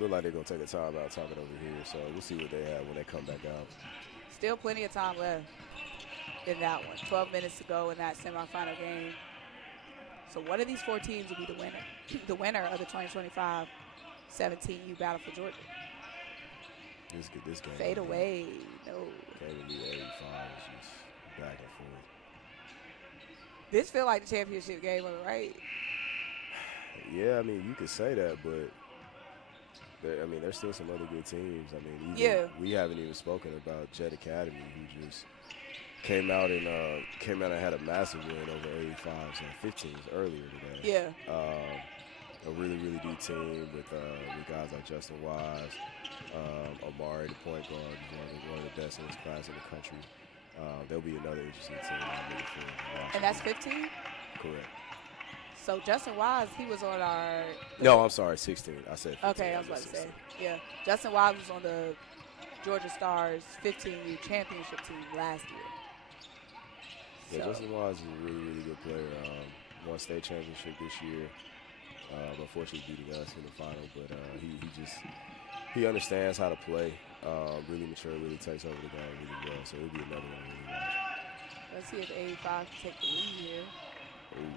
Look like they're going to take a timeout talking over here, so we'll see what they have when they come back out. Still plenty of time left in that one. 12 minutes to go in that semifinal game. So one of these 4 teams will be the winner. The winner of the 2025 17U Battle for Georgia. This game. Fade away. No. Game will be 85. It's just back and forth. This feel like the championship game, right? Yeah, I mean, you could say that, but there's still some other good teams. I mean, we haven't even spoken about Jet Academy, who just came out and had a massive win over 85s and 15s earlier today. Yeah. A really, really deep team with guys like Justin Wise, Amari, the point guard, who's one of the best in his class in the country. There'll be another interesting team I'm looking for. And that's 15? Correct. So Justin Wise, he was on our. No, I'm sorry, 16. I said 15. Okay, I was about to say. Yeah. Justin Wise was on the Georgia Stars 15U championship team last year. Yeah, Justin Wise is a really, really good player. Won state championship this year. Unfortunately beating us in the final, but he understands how to play. Really mature, really takes over the game really well. So it'll be another one to really watch. Let's see if 85 can take the lead here. Ooh.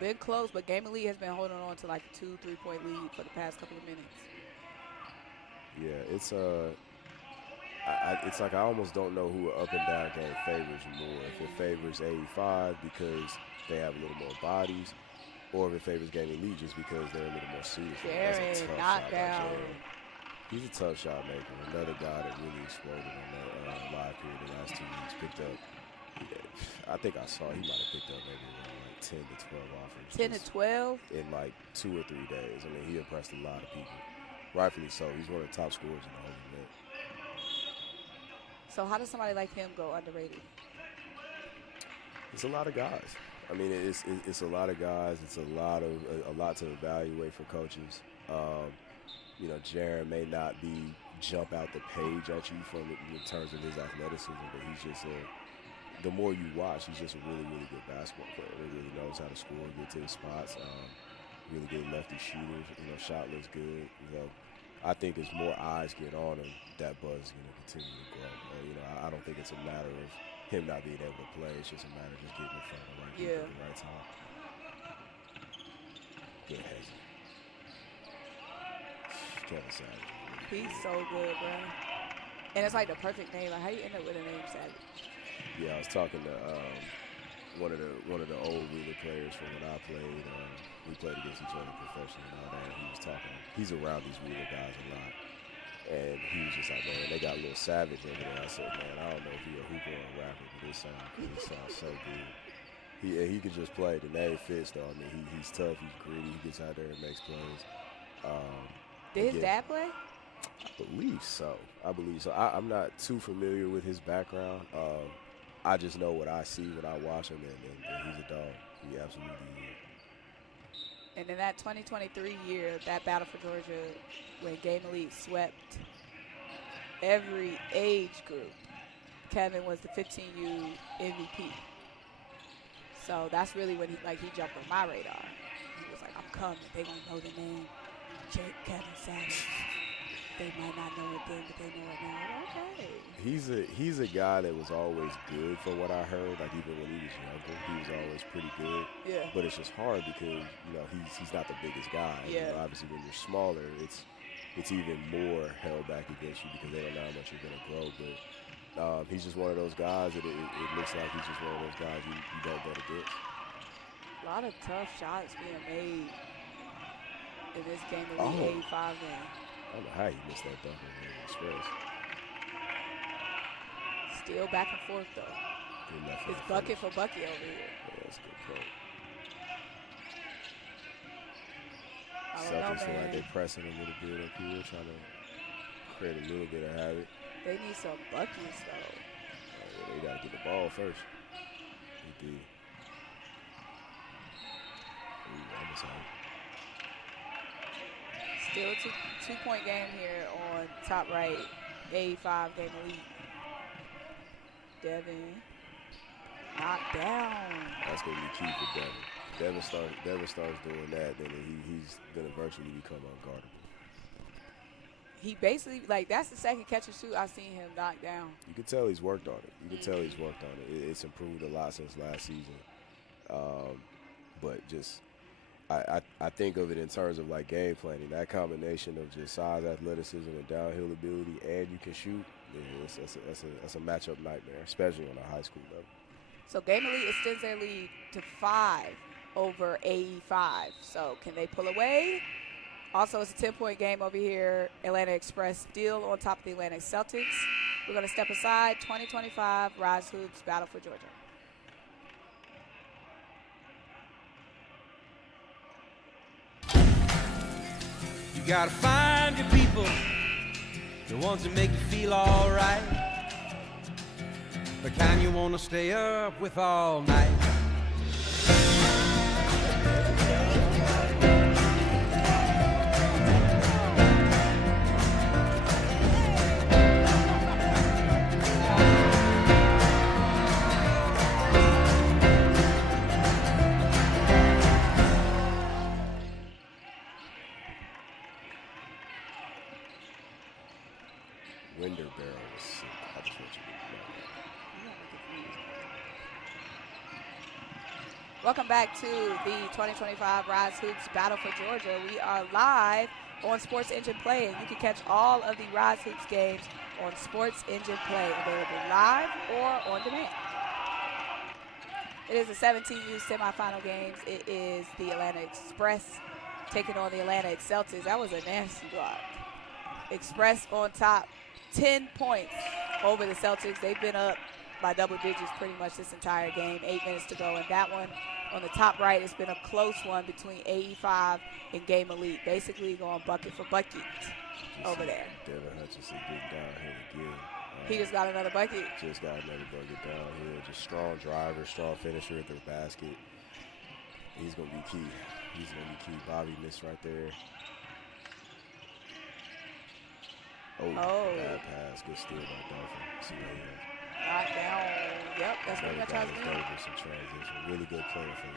Been close, but Game Elite has been holding on to like a 2-3 point lead for the past couple of minutes. Yeah, it's like I almost don't know who up and down game favors more. If it favors 85 because they have a little more bodies, or if it favors Game Elite just because they're a little more suited. Jared, knockdown. He's a tough shot maker. Another guy that really exploded on that live period the last 2 weeks. Picked up, I think I saw he might have picked up maybe around like 10 to 12 offers. 10 to 12? In like 2 or 3 days. I mean, he impressed a lot of people. Rightfully so. He's one of the top scorers in the whole event. So how does somebody like him go underrated? It's a lot of guys. I mean, it's a lot of guys. It's a lot to evaluate for coaches. You know, Jaren may not be jump out the page at you in terms of his athleticism, but he's just the more you watch, he's just a really, really good basketball player. He really knows how to score, get to his spots. Really good lefty shooter. You know, shot looks good. You know, I think as more eyes get on him, that buzz is going to continue to grow. You know, I don't think it's a matter of him not being able to play. It's just a matter of just getting in front of the right people at the right time. Good Hazy. Kevin Savage. He's so good, bro. And it's like the perfect name. Like, how you end up with a name Savage? Yeah, I was talking to one of the old Wheeler players from when I played. We played against each other professionally and all that. And he was talking. He's around these Wheeler guys a lot, and he was just like, man, they got a little Savage over there. I said, man, I don't know if he's a hooper or a rapper, but it sounds so good. He could just play. The name fits though. I mean, he's tough. He's gritty. He gets out there and makes plays. Did his dad play? I believe so. I'm not too familiar with his background. I just know what I see when I watch him, and he's a dog. He absolutely is. And in that 2023 year, that battle for Georgia, when Game Elite swept every age group, Kevin was the 15U MVP. So that's really when he jumped on my radar. He was like, I'm coming. They gonna know the name, Kevin Savage. They might not know it then, but they know it now. Okay. He's a guy that was always good for what I heard. Like even when he was younger, he was always pretty good. Yeah. But it's just hard because you know he's not the biggest guy. Yeah. You know, obviously, when you're smaller, it's even more held back against you because they don't know how much you're gonna grow. But he's just one of those guys that it looks like he's just one of those guys you don't bet against. A lot of tough shots being made in this game of the 85 game. I don't know how he missed that dunk over the Express. Still back and forth, though. It's bucket for bucket over here. Yeah, that's a good point. I don't know, Celtics feel like man. they're pressing a little bit up here, trying to create a little bit of habit. They need some buckets, though. Yeah, they got to get the ball first. They did. Ooh, almost out. Still a two-point game here on top right, 85 Game Elite. Devin knocked down. That's going to be key for Devin. Devin starts doing that, then he's going to virtually become unguardable. He basically, that's the second catch and shoot I've seen him knock down. You can tell he's worked on it. It's improved a lot since last season. But just I think of it in terms of like game planning. That combination of just size, athleticism, and downhill ability, and you can shoot. Yeah, that's a matchup nightmare, especially on a high school level. So Game Elite extends their lead to 5 over 85. So can they pull away? Also, it's a 10-point game over here. Atlanta Express still on top of the Atlanta Celtics. We're going to step aside. 2025 RYZE Hoops Battle for Georgia. You gotta find your people, the ones that make you feel alright, the kind you wanna stay up with all night. Winder barrel was sick. I just want you to know that. Welcome back to the 2025 RYZE Hoops Battle for Georgia. We are live on Sports Engine Play, and you can catch all of the RYZE Hoops games on Sports Engine Play, available live or on demand. It is the 17U semifinal games. It is the Atlanta Express taking on the Atlanta Celtics. That was a nasty block. Express on top, 10 points over the Celtics. They've been up by double digits pretty much this entire game. 8 minutes to go. And that one on the top right, it's been a close one between 85 and Game Elite. Basically going bucket for bucket over there. Devin Hutchinson getting down here again. He just got another bucket. Just got another bucket down here. Just strong driver, strong finisher at the basket. He's going to be key. He's going to be key. Bobby missed right there. Oh, bad pass. Good steal by Dolphin. Symone. Knocked down. Yep, that's pretty much how it's been. Some transition. Really good player for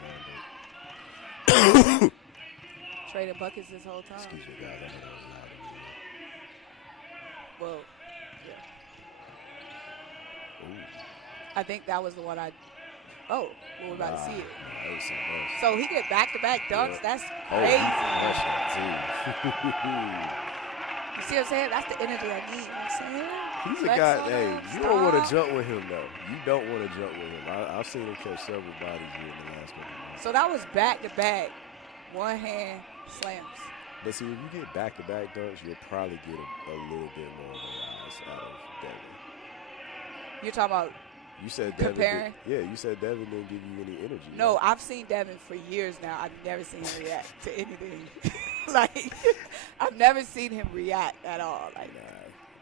Lando. Trading buckets this whole time. Excuse me, guys. I know that was loud. Well, yeah. Ooh. I think that was the one well, we're about to see it. That was something else. So he get back-to-back dunks. Yep. That's Oh, crazy. that shot, too. You see what I'm saying? That's the energy I need. You know what I'm saying? He's a Flex guy, on hey, him, you don't want to stop. jump with him, though. You don't want to jump with him. I've seen him catch several bodies here in the last couple of months. So that was back-to-back, one-hand slams. But see, if you get back-to-back dunks, you'll probably get a little bit more of a rise out of Devin. You're talking about You said Devin comparing? you said Devin didn't give you any energy. No, right? I've seen Devin for years now. I've never seen him react to anything. Like, I've never seen him react at all. Like,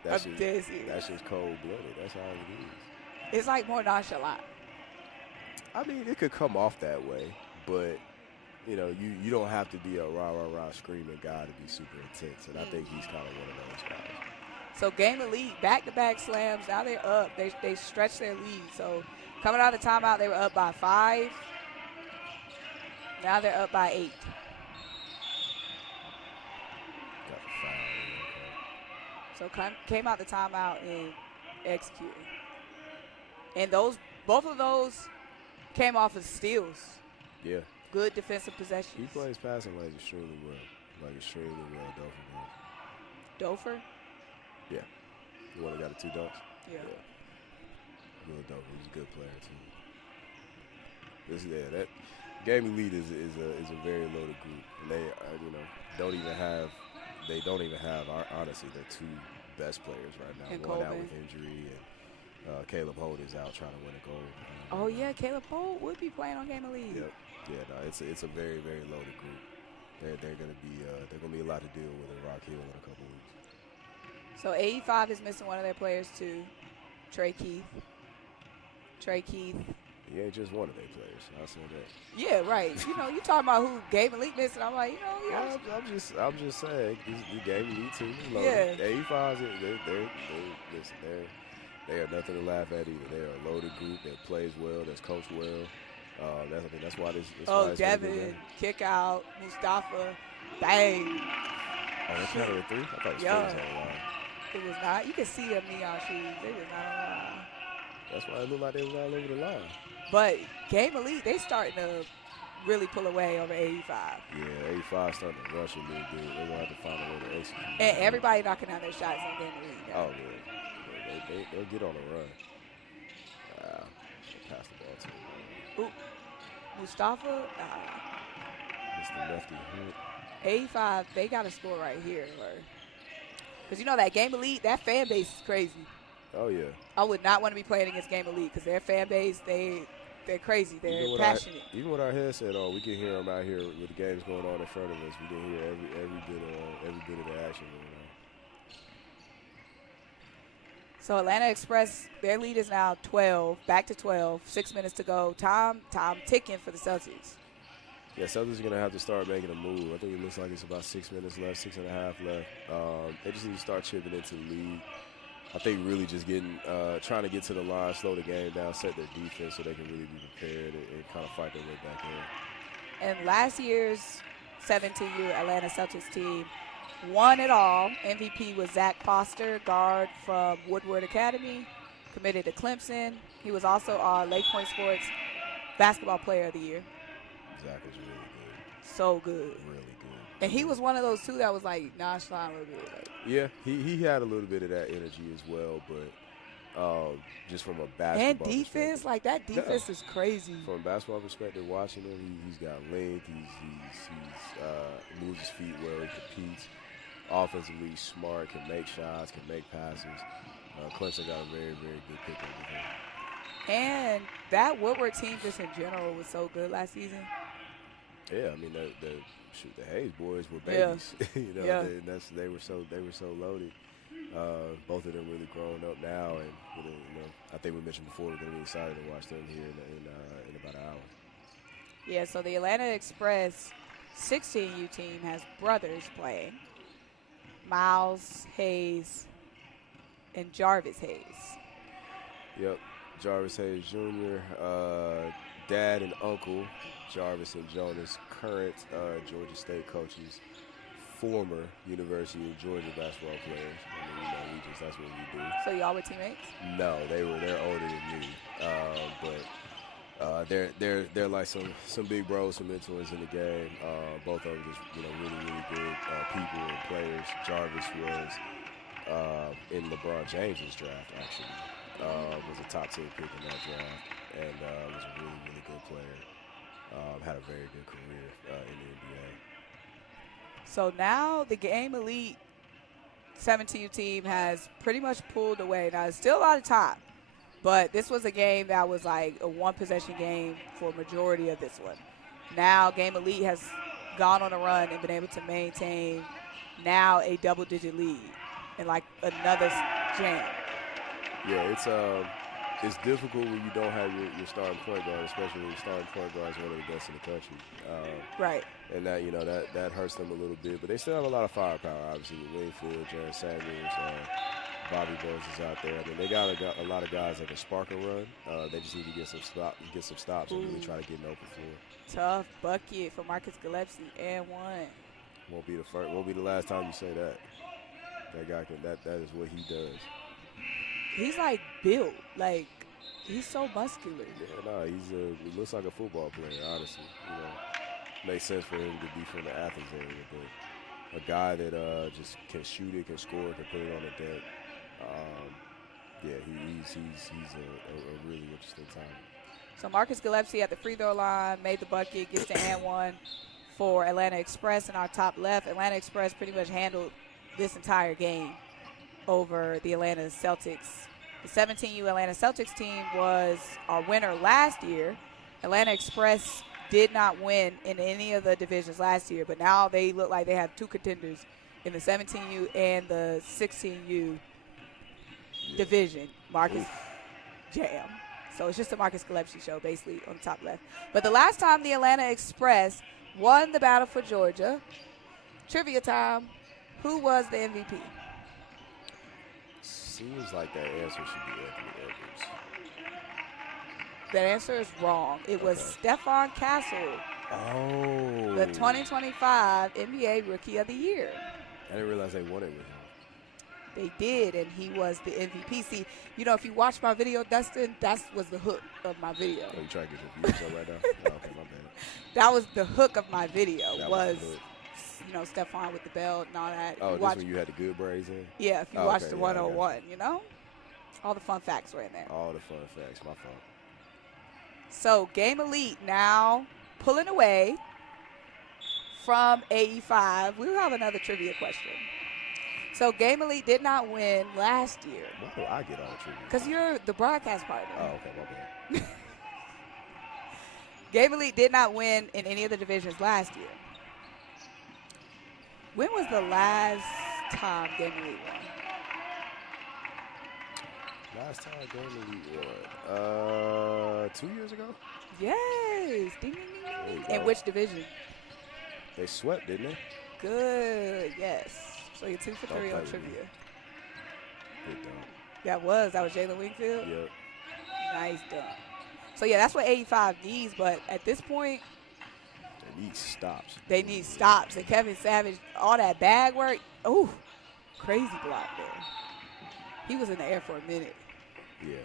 Nah, I'm dead serious. that's just cold-blooded. That's all it is. It's like more nonchalant. I mean, it could come off that way, but you know, you don't have to be a rah screaming guy to be super intense, and I think he's kind of one of those guys. So Game Elite, back-to-back slams. Now they're up. They stretched their lead. So coming out of the timeout, they were up by 5. Now they're up by 8. Got the foul. So came out the timeout and executed. And both of those came off of steals. Yeah, Good defensive he possessions. plays passing like extremely well, Dolphin does. Dofer? Yeah, the one that got the 2 dunks. Yeah. Good Dolphin. He's a good player too. That Game Elite is a very loaded group, and they don't even have honestly their 2 best players right now. And One out Colvin. with injury, and Caleb Holt is out trying to win a gold. Oh, yeah, Caleb Poole would be playing on Game Elite. Yep. Yeah, no, it's a very, very loaded group. They're gonna be a lot to deal with in Rock Hill in a couple weeks. So 85 is missing one of their players, too. Trey Keith. He ain't just one of their players. I'll say that. Yeah, right. You know, you talking about who Game Elite missing. I'm like, yeah. I'm just saying. The Game Elite team is loaded. Yeah. The 85s, they are nothing to laugh at either. They're a loaded group that plays well, that's coached well. That's why this. Oh, why it's gonna be Devin, good. kick out, Mustafa, bang. Oh, they counted a 3. I thought it was Yeah. 4 on the line. It was not. You can see them neon shoes. They was not on the line. That's why it looked like they was all over the line. But Game Elite, they starting to really pull away over 85. Yeah, 85 starting to rush a little bit. They're gonna have to find a way to execute. And everybody knocking down their shots on Game Elite. now. Oh yeah, they'll get on a run. They passed the ball to him. Ooh, Mustafa, Mr. Lefty Hood. 85, they got to score right here. Because you know that Game Elite, that fan base is crazy. Oh yeah. I would not want to be playing against Game Elite because their fan base, they're crazy. They're passionate. Even with our headset on, we can hear them out here with the games going on in front of us. We can hear every bit of the action going on. So Atlanta Express, their lead is now 12, back to 12, 6 minutes to go. Time ticking for the Celtics. Yeah, Celtics are going to have to start making a move. I think it looks like it's about 6 minutes left, 6.5 left. They just need to start chipping into the lead. I think really just trying to get to the line, slow the game down, set their defense so they can really be prepared and kind of fight their way back in. And last year's 17U Atlanta Celtics team won it all. MVP was Zach Foster, guard from Woodward Academy, committed to Clemson. He was also our LakePoint Sports Basketball Player of the Year. Zach is really good. So good. Really good. And he was one of those, too, that was like nonchalant a little bit. Like, Yeah, he had a little bit of that energy as well, but just from a basketball and defense, perspective, like that defense is crazy. from a basketball perspective, watching him, he's got length. He's moves his feet well. He competes. offensively smart, can make shots, can make passes. Clemson got a very, very good pick over him. And that Woodward team just in general was so good last season. Yeah, I mean the Hayes boys were babies. You know, Yeah. they were so loaded. Both of them really growing up now, and you know, I think we mentioned before we're going to be excited to watch them here in about an hour. Yeah, so the Atlanta Express 16U team has brothers playing. Miles Hayes and Jarvis Hayes. Yep, Jarvis Hayes Jr., dad and uncle, Jarvis and Jonas, current Georgia State coaches, former University of Georgia basketball players. I mean, you know, that's what we do. So y'all were teammates? No, they're older than me, but they're like some big bros, some mentors in the game. Both of them just really good people and players. Jarvis was in LeBron James's draft actually. Was a top 10 pick in that draft, and was a really good player. Had a very good career in the NBA. So now the Game Elite 17U team has pretty much pulled away. Now, it's still a lot of time, but this was a game that was like a one-possession game for a majority of this one. Now Game Elite has gone on a run and been able to maintain now a double-digit lead in like another jam. Yeah, it's difficult when you don't have your starting point guard, especially when your starting point guard is one of the best in the country. Right. And that hurts them a little bit, but they still have a lot of firepower. Obviously, with Wingfield, Jaron Samuels, Bobby Bones is out there. I mean, they got a lot of guys that can spark a run. They just need to get some stops, and really try to get an open floor. Tough bucket for Marcus Gillespie and one. Won't be the last time you say that. That guy can. That is what he does. He's like built, like he's so muscular. Yeah, no, he looks like a football player. Honestly, makes sense for him to be from the Athens area, but a guy that just can shoot it, can score, can put it on the deck. Yeah, he's a really interesting talent. So Marcus Gillespie at the free throw line made the bucket, gets to and one for Atlanta Express in our top left. Atlanta Express pretty much handled this entire game over the Atlanta Celtics. The 17U Atlanta Celtics team was our winner last year. Atlanta Express did not win in any of the divisions last year, but now they look like they have two contenders in the 17U and the 16U division. Marcus Jam. So it's just a Marcus Gillespie show, basically, on the top left. But the last time the Atlanta Express won the battle for Georgia, trivia time, who was the MVP? Seems like that answer should be Anthony Edwards. That answer is wrong. It was Stephon Castle, the 2025 NBA Rookie of the Year. I didn't realize they won it with him. They did, and he was the MVP. See, if you watch my video, Dustin, that was the hook of my video. Oh, you trying to get your views up right now? Oh, okay, my bad. That was the hook of my video. That was the hook. Stephon with the belt and all that. Oh, this when you had the good braids in? Yeah, if you watched the 101, all the fun facts were in there. All the fun facts, my fault. So Game Elite now pulling away from AE5. We will have another trivia question. So Game Elite did not win last year. Why do I get all the trivia? Because you're the broadcast partner. Oh, okay, my bad. Game Elite did not win in any of the divisions last year. When was the last time Game Elite won? Last time Game Elite won? 2 years ago? Yes. Ding, ding, ding, ding. In which division? They swept, didn't they? Good. Yes. So you're 2 for 3 on trivia. Good dunk. That was Jalen Wingfield? Yep. Nice dunk. So, yeah, that's what 85 needs. But at this point, they need stops. They need stops. And Kevin Savage, all that bag work, ooh, crazy block there. He was in the air for a minute. Yeah.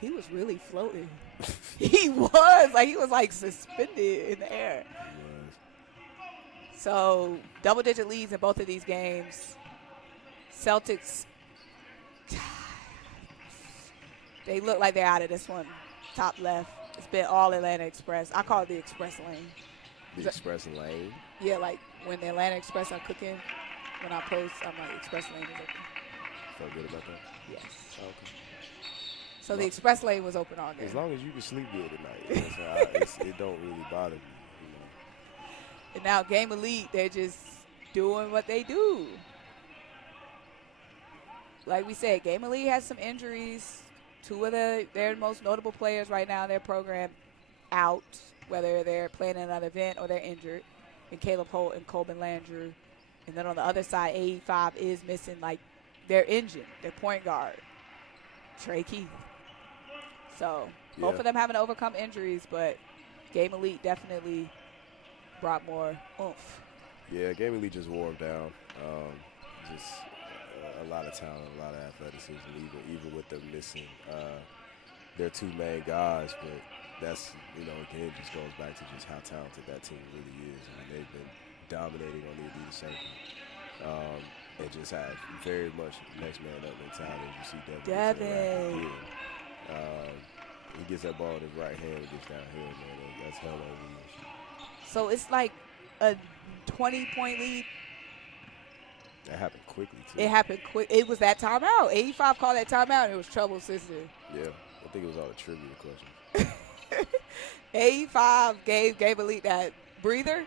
He was really floating. He was like suspended in the air. He was. So double-digit leads in both of these games. Celtics, they look like they're out of this one. Top left. It's been all Atlanta Express. I call it the Express Lane. The Express Lane? Yeah, like when the Atlanta Express are cooking, when I post, I'm like, Express lane is open. Felt good about that? Yes. Okay. So the Express lane was open all game. As long as you can sleep good at night. You know, it don't really bother me. You know. And now Game Elite, they're just doing what they do. Like we said, Game Elite has some injuries. Two of their most notable players right now in their program out, whether they're playing in another event or they're injured, and Caleb Holt and Colbin Landrew. And then on the other side, AE5 is missing, like, their engine, their point guard, Trey Keith. So both of them having to overcome injuries, but Game Elite definitely brought more oomph. Yeah, Game Elite just wore them down. Just a lot of talent, a lot of athleticism, even with them missing their two main guys. But that's, you know, again, just goes back to just how talented that team really is. I mean, they've been dominating on the Adidas circuit. And just have very much next man up mentality. As you see Devin. He gets that ball in his right hand and gets downhill, man. That's hell over. So it's like a 20-point lead. That happened quickly, too. It happened quick. It was that timeout. 85 called that timeout, and it was trouble since then. Yeah, I think it was all the trivia questions. 85 gave Elite that breather.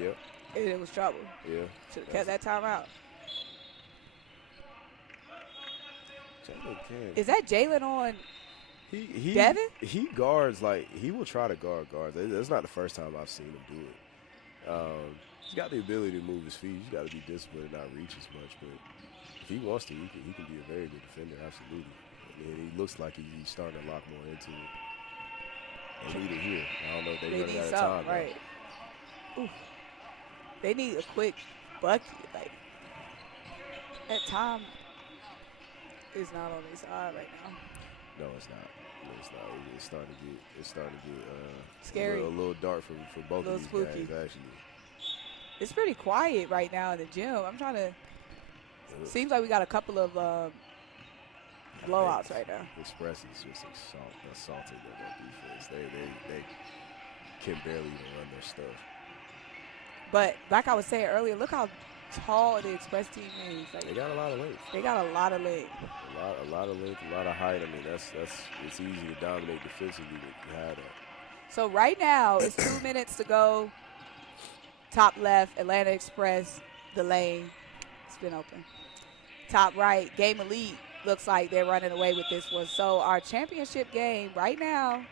Yep. And it was trouble. Yeah. Should have kept that timeout. Is that Jalen on Devin? He guards, like, he will try to guard guards. That's not the first time I've seen him do it. He's got the ability to move his feet. He's got to be disciplined and not reach as much. But if he wants to, he can be a very good defender, absolutely. And he looks like he's starting to lock more into it. They need it here. I don't know if they run out of time. Right. Ooh. They need a quick bucket. Like, that time is not on their side right now. No, it's not. It's not. It's starting to get scary. A little dark for both of these spooky guys, actually. It's pretty quiet right now in the gym. I'm trying to. Seems like we got a couple of blowouts right now. Express is just assaulting their defense. They can barely even run their stuff. But like I was saying earlier, look how tall the Express team is. Like, they got a lot of length. They got a lot of length. A lot of length, a lot of height. I mean, it's easy to dominate defensively when you have that. So right now it's 2 minutes to go. Top left, Atlanta Express, the lane. It's been open. Top right, Game Elite. Looks like they're running away with this one. So our championship game right now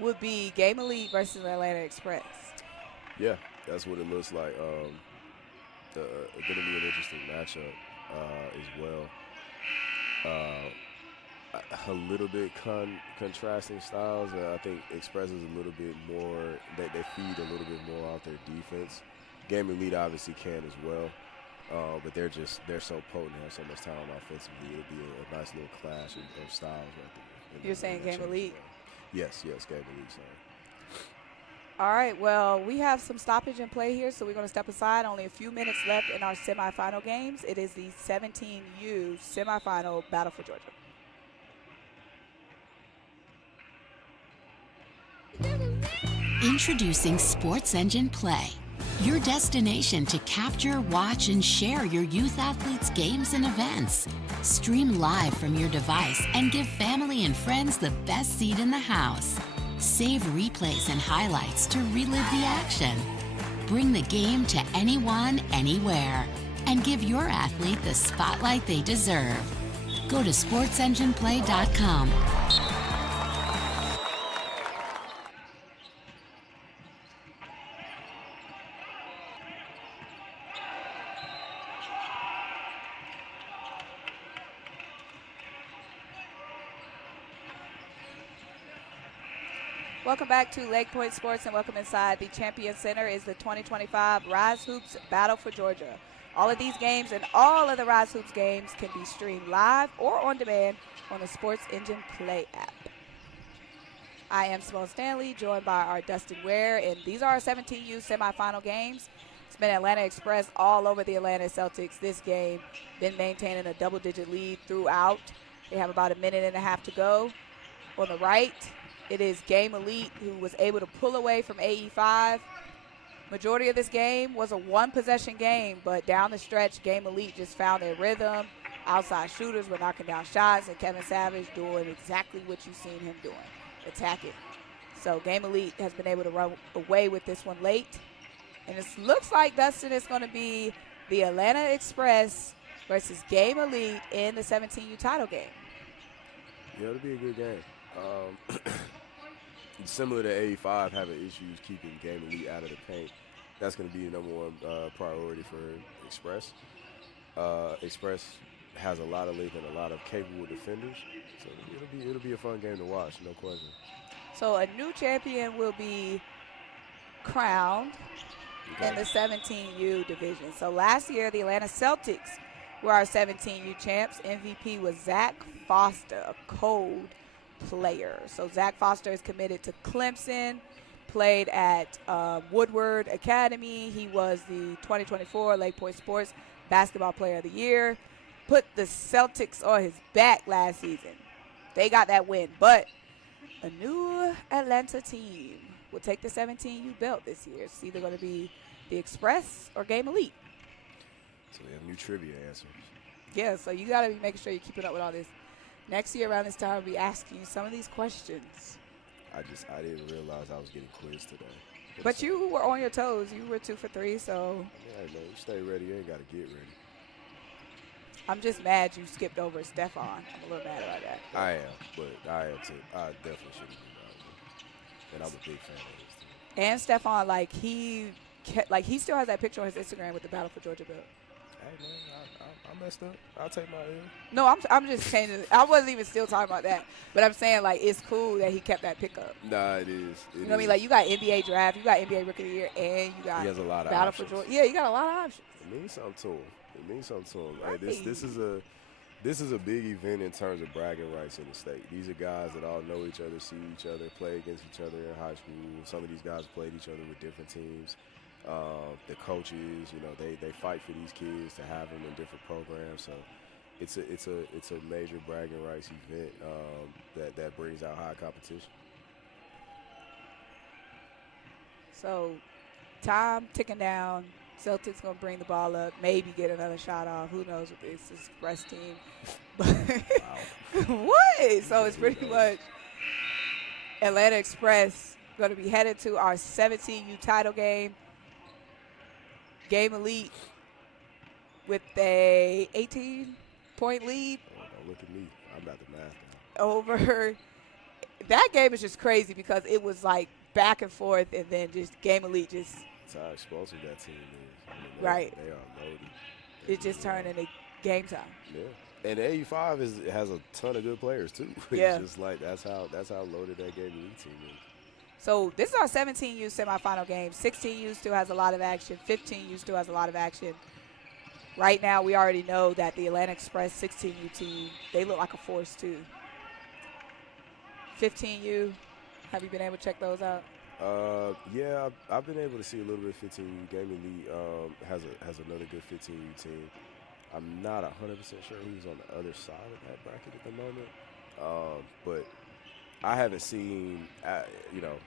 would be Game Elite versus Atlanta Express. Yeah, that's what it looks like. Going to be an interesting matchup as well. A little bit contrasting styles. I think Express is a little bit more, they feed a little bit more off their defense. Game Elite obviously can as well, but they're so potent, have so much talent offensively. It'll be a nice little clash of styles right there. You're saying Game Elite? Yes, Game Elite, sorry. All right, well, we have some stoppage in play here, so we're going to step aside. Only a few minutes left in our semifinal games. It is the 17U semifinal Battle for Georgia. Introducing Sports Engine Play, your destination to capture, watch, and share your youth athletes' games and events. Stream live from your device and give family and friends the best seat in the house. Save replays and highlights to relive the action. Bring the game to anyone, anywhere, and give your athlete the spotlight they deserve. Go to sportsengineplay.com. Welcome back to LakePoint Sports and welcome inside. The Champion Center is the 2025 RYZE Hoops Battle for Georgia. All of these games and all of the RYZE Hoops games can be streamed live or on demand on the Sports Engine Play app. I am Symone Stanley, joined by our Dustin Ware, and these are our 17U semifinal games. It's been Atlanta Express all over the Atlanta Celtics this game, been maintaining a double-digit lead throughout. They have about a minute and a half to go. On the right, it is Game Elite, who was able to pull away from AE5. Majority of this game was a one-possession game, but down the stretch, Game Elite just found their rhythm. Outside shooters were knocking down shots, and Kevin Savage doing exactly what you've seen him doing, attacking. So Game Elite has been able to run away with this one late. And it looks like, Dustin, is going to be the Atlanta Express versus Game Elite in the 17U title game. Yeah, it'll be a good game. Similar to 85, having issues keeping Game Elite out of the paint. That's going to be the number one priority for Express. Express has a lot of length and a lot of capable defenders, so it'll be a fun game to watch, no question. So a new champion will be crowned in the 17U division. So last year, the Atlanta Celtics were our 17U champs. MVP was Zach Foster, a cold player. So Zach Foster is committed to Clemson, played at Woodward Academy. He was the 2024 LakePoint Sports Basketball Player of the Year. Put the Celtics on his back last season. They got that win, but a new Atlanta team will take the 17U belt this year. It's either going to be the Express or Game Elite. So we have new trivia answers. Yeah, so you got to be making sure you're keeping up with all this. Next year around this time, we'll be asking you some of these questions. I didn't realize I was getting quizzed today. But you were on your toes. You were 2 for 3, so. Yeah, man, you stay ready. You ain't got to get ready. I'm just mad you skipped over Stephon. I'm a little mad about that. I am, but I am too. I definitely should have been out there. And I'm a big fan of this team. And Stephon, he still has that picture on his Instagram with the Battle for Georgia belt. Hey, man, I messed up. I'll take my L. No, I'm just changing it. I wasn't even still talking about that. But I'm saying, it's cool that he kept that pickup. Nah, it is. You know what I mean? Like, you got NBA draft, you got NBA Rookie of the Year, and you got he has a lot of Battle options. for Georgia. Yeah, you got a lot of options. It means something to him. Right. Like, this is a big event in terms of bragging rights in the state. These are guys that all know each other, see each other, play against each other in high school. Some of these guys played each other with different teams. The coaches, they fight for these kids to have them in different programs. So it's a major bragging rights event that brings out high competition. So time ticking down. Celtics going to bring the ball up, maybe get another shot off. Who knows with this Express team. But what? So it's pretty much Atlanta Express going to be headed to our 17U title game. Game Elite with a 18-point lead. Oh, don't look at me. I'm not the math guy. Over. That game is just crazy because it was back and forth, and then just Game Elite just. That's how explosive that team is. Right. They are loaded. It just turned into game time. Yeah. And 85 has a ton of good players too. Yeah. It's just that's how loaded that Game Elite team is. So this is our 17U semifinal game. 16U still has a lot of action. 15U still has a lot of action. Right now, we already know that the Atlanta Express 16U team, they look like a force too. 15U, have you been able to check those out? Yeah, I've been able to see a little bit of 15U. Game Elite has another good 15U team. I'm not 100% sure who's on the other side of that bracket at the moment. But I haven't seen,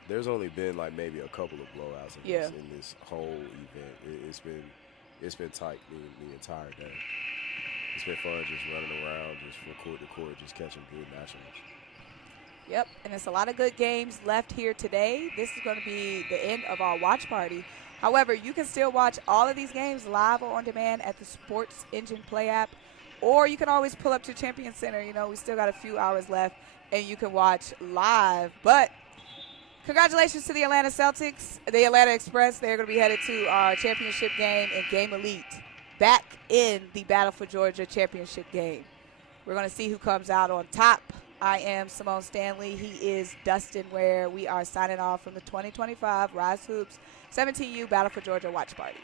there's only been maybe a couple of blowouts in this whole event. It's been tight the entire day. It's been fun just running around, just from court to court, just catching good matchups. Yep, and it's a lot of good games left here today. This is going to be the end of our watch party. However, you can still watch all of these games live or on demand at the Sports Engine Play app, or you can always pull up to Champion Center. We still got a few hours left, and you can watch live. But congratulations to the Atlanta Celtics, the Atlanta Express. They're going to be headed to our championship game and Game Elite back in the Battle for Georgia championship game. We're going to see who comes out on top. I am Symone Stanley. He is Dustin Ware. We are signing off from the 2025 RYZE Hoops 17U Battle for Georgia watch party.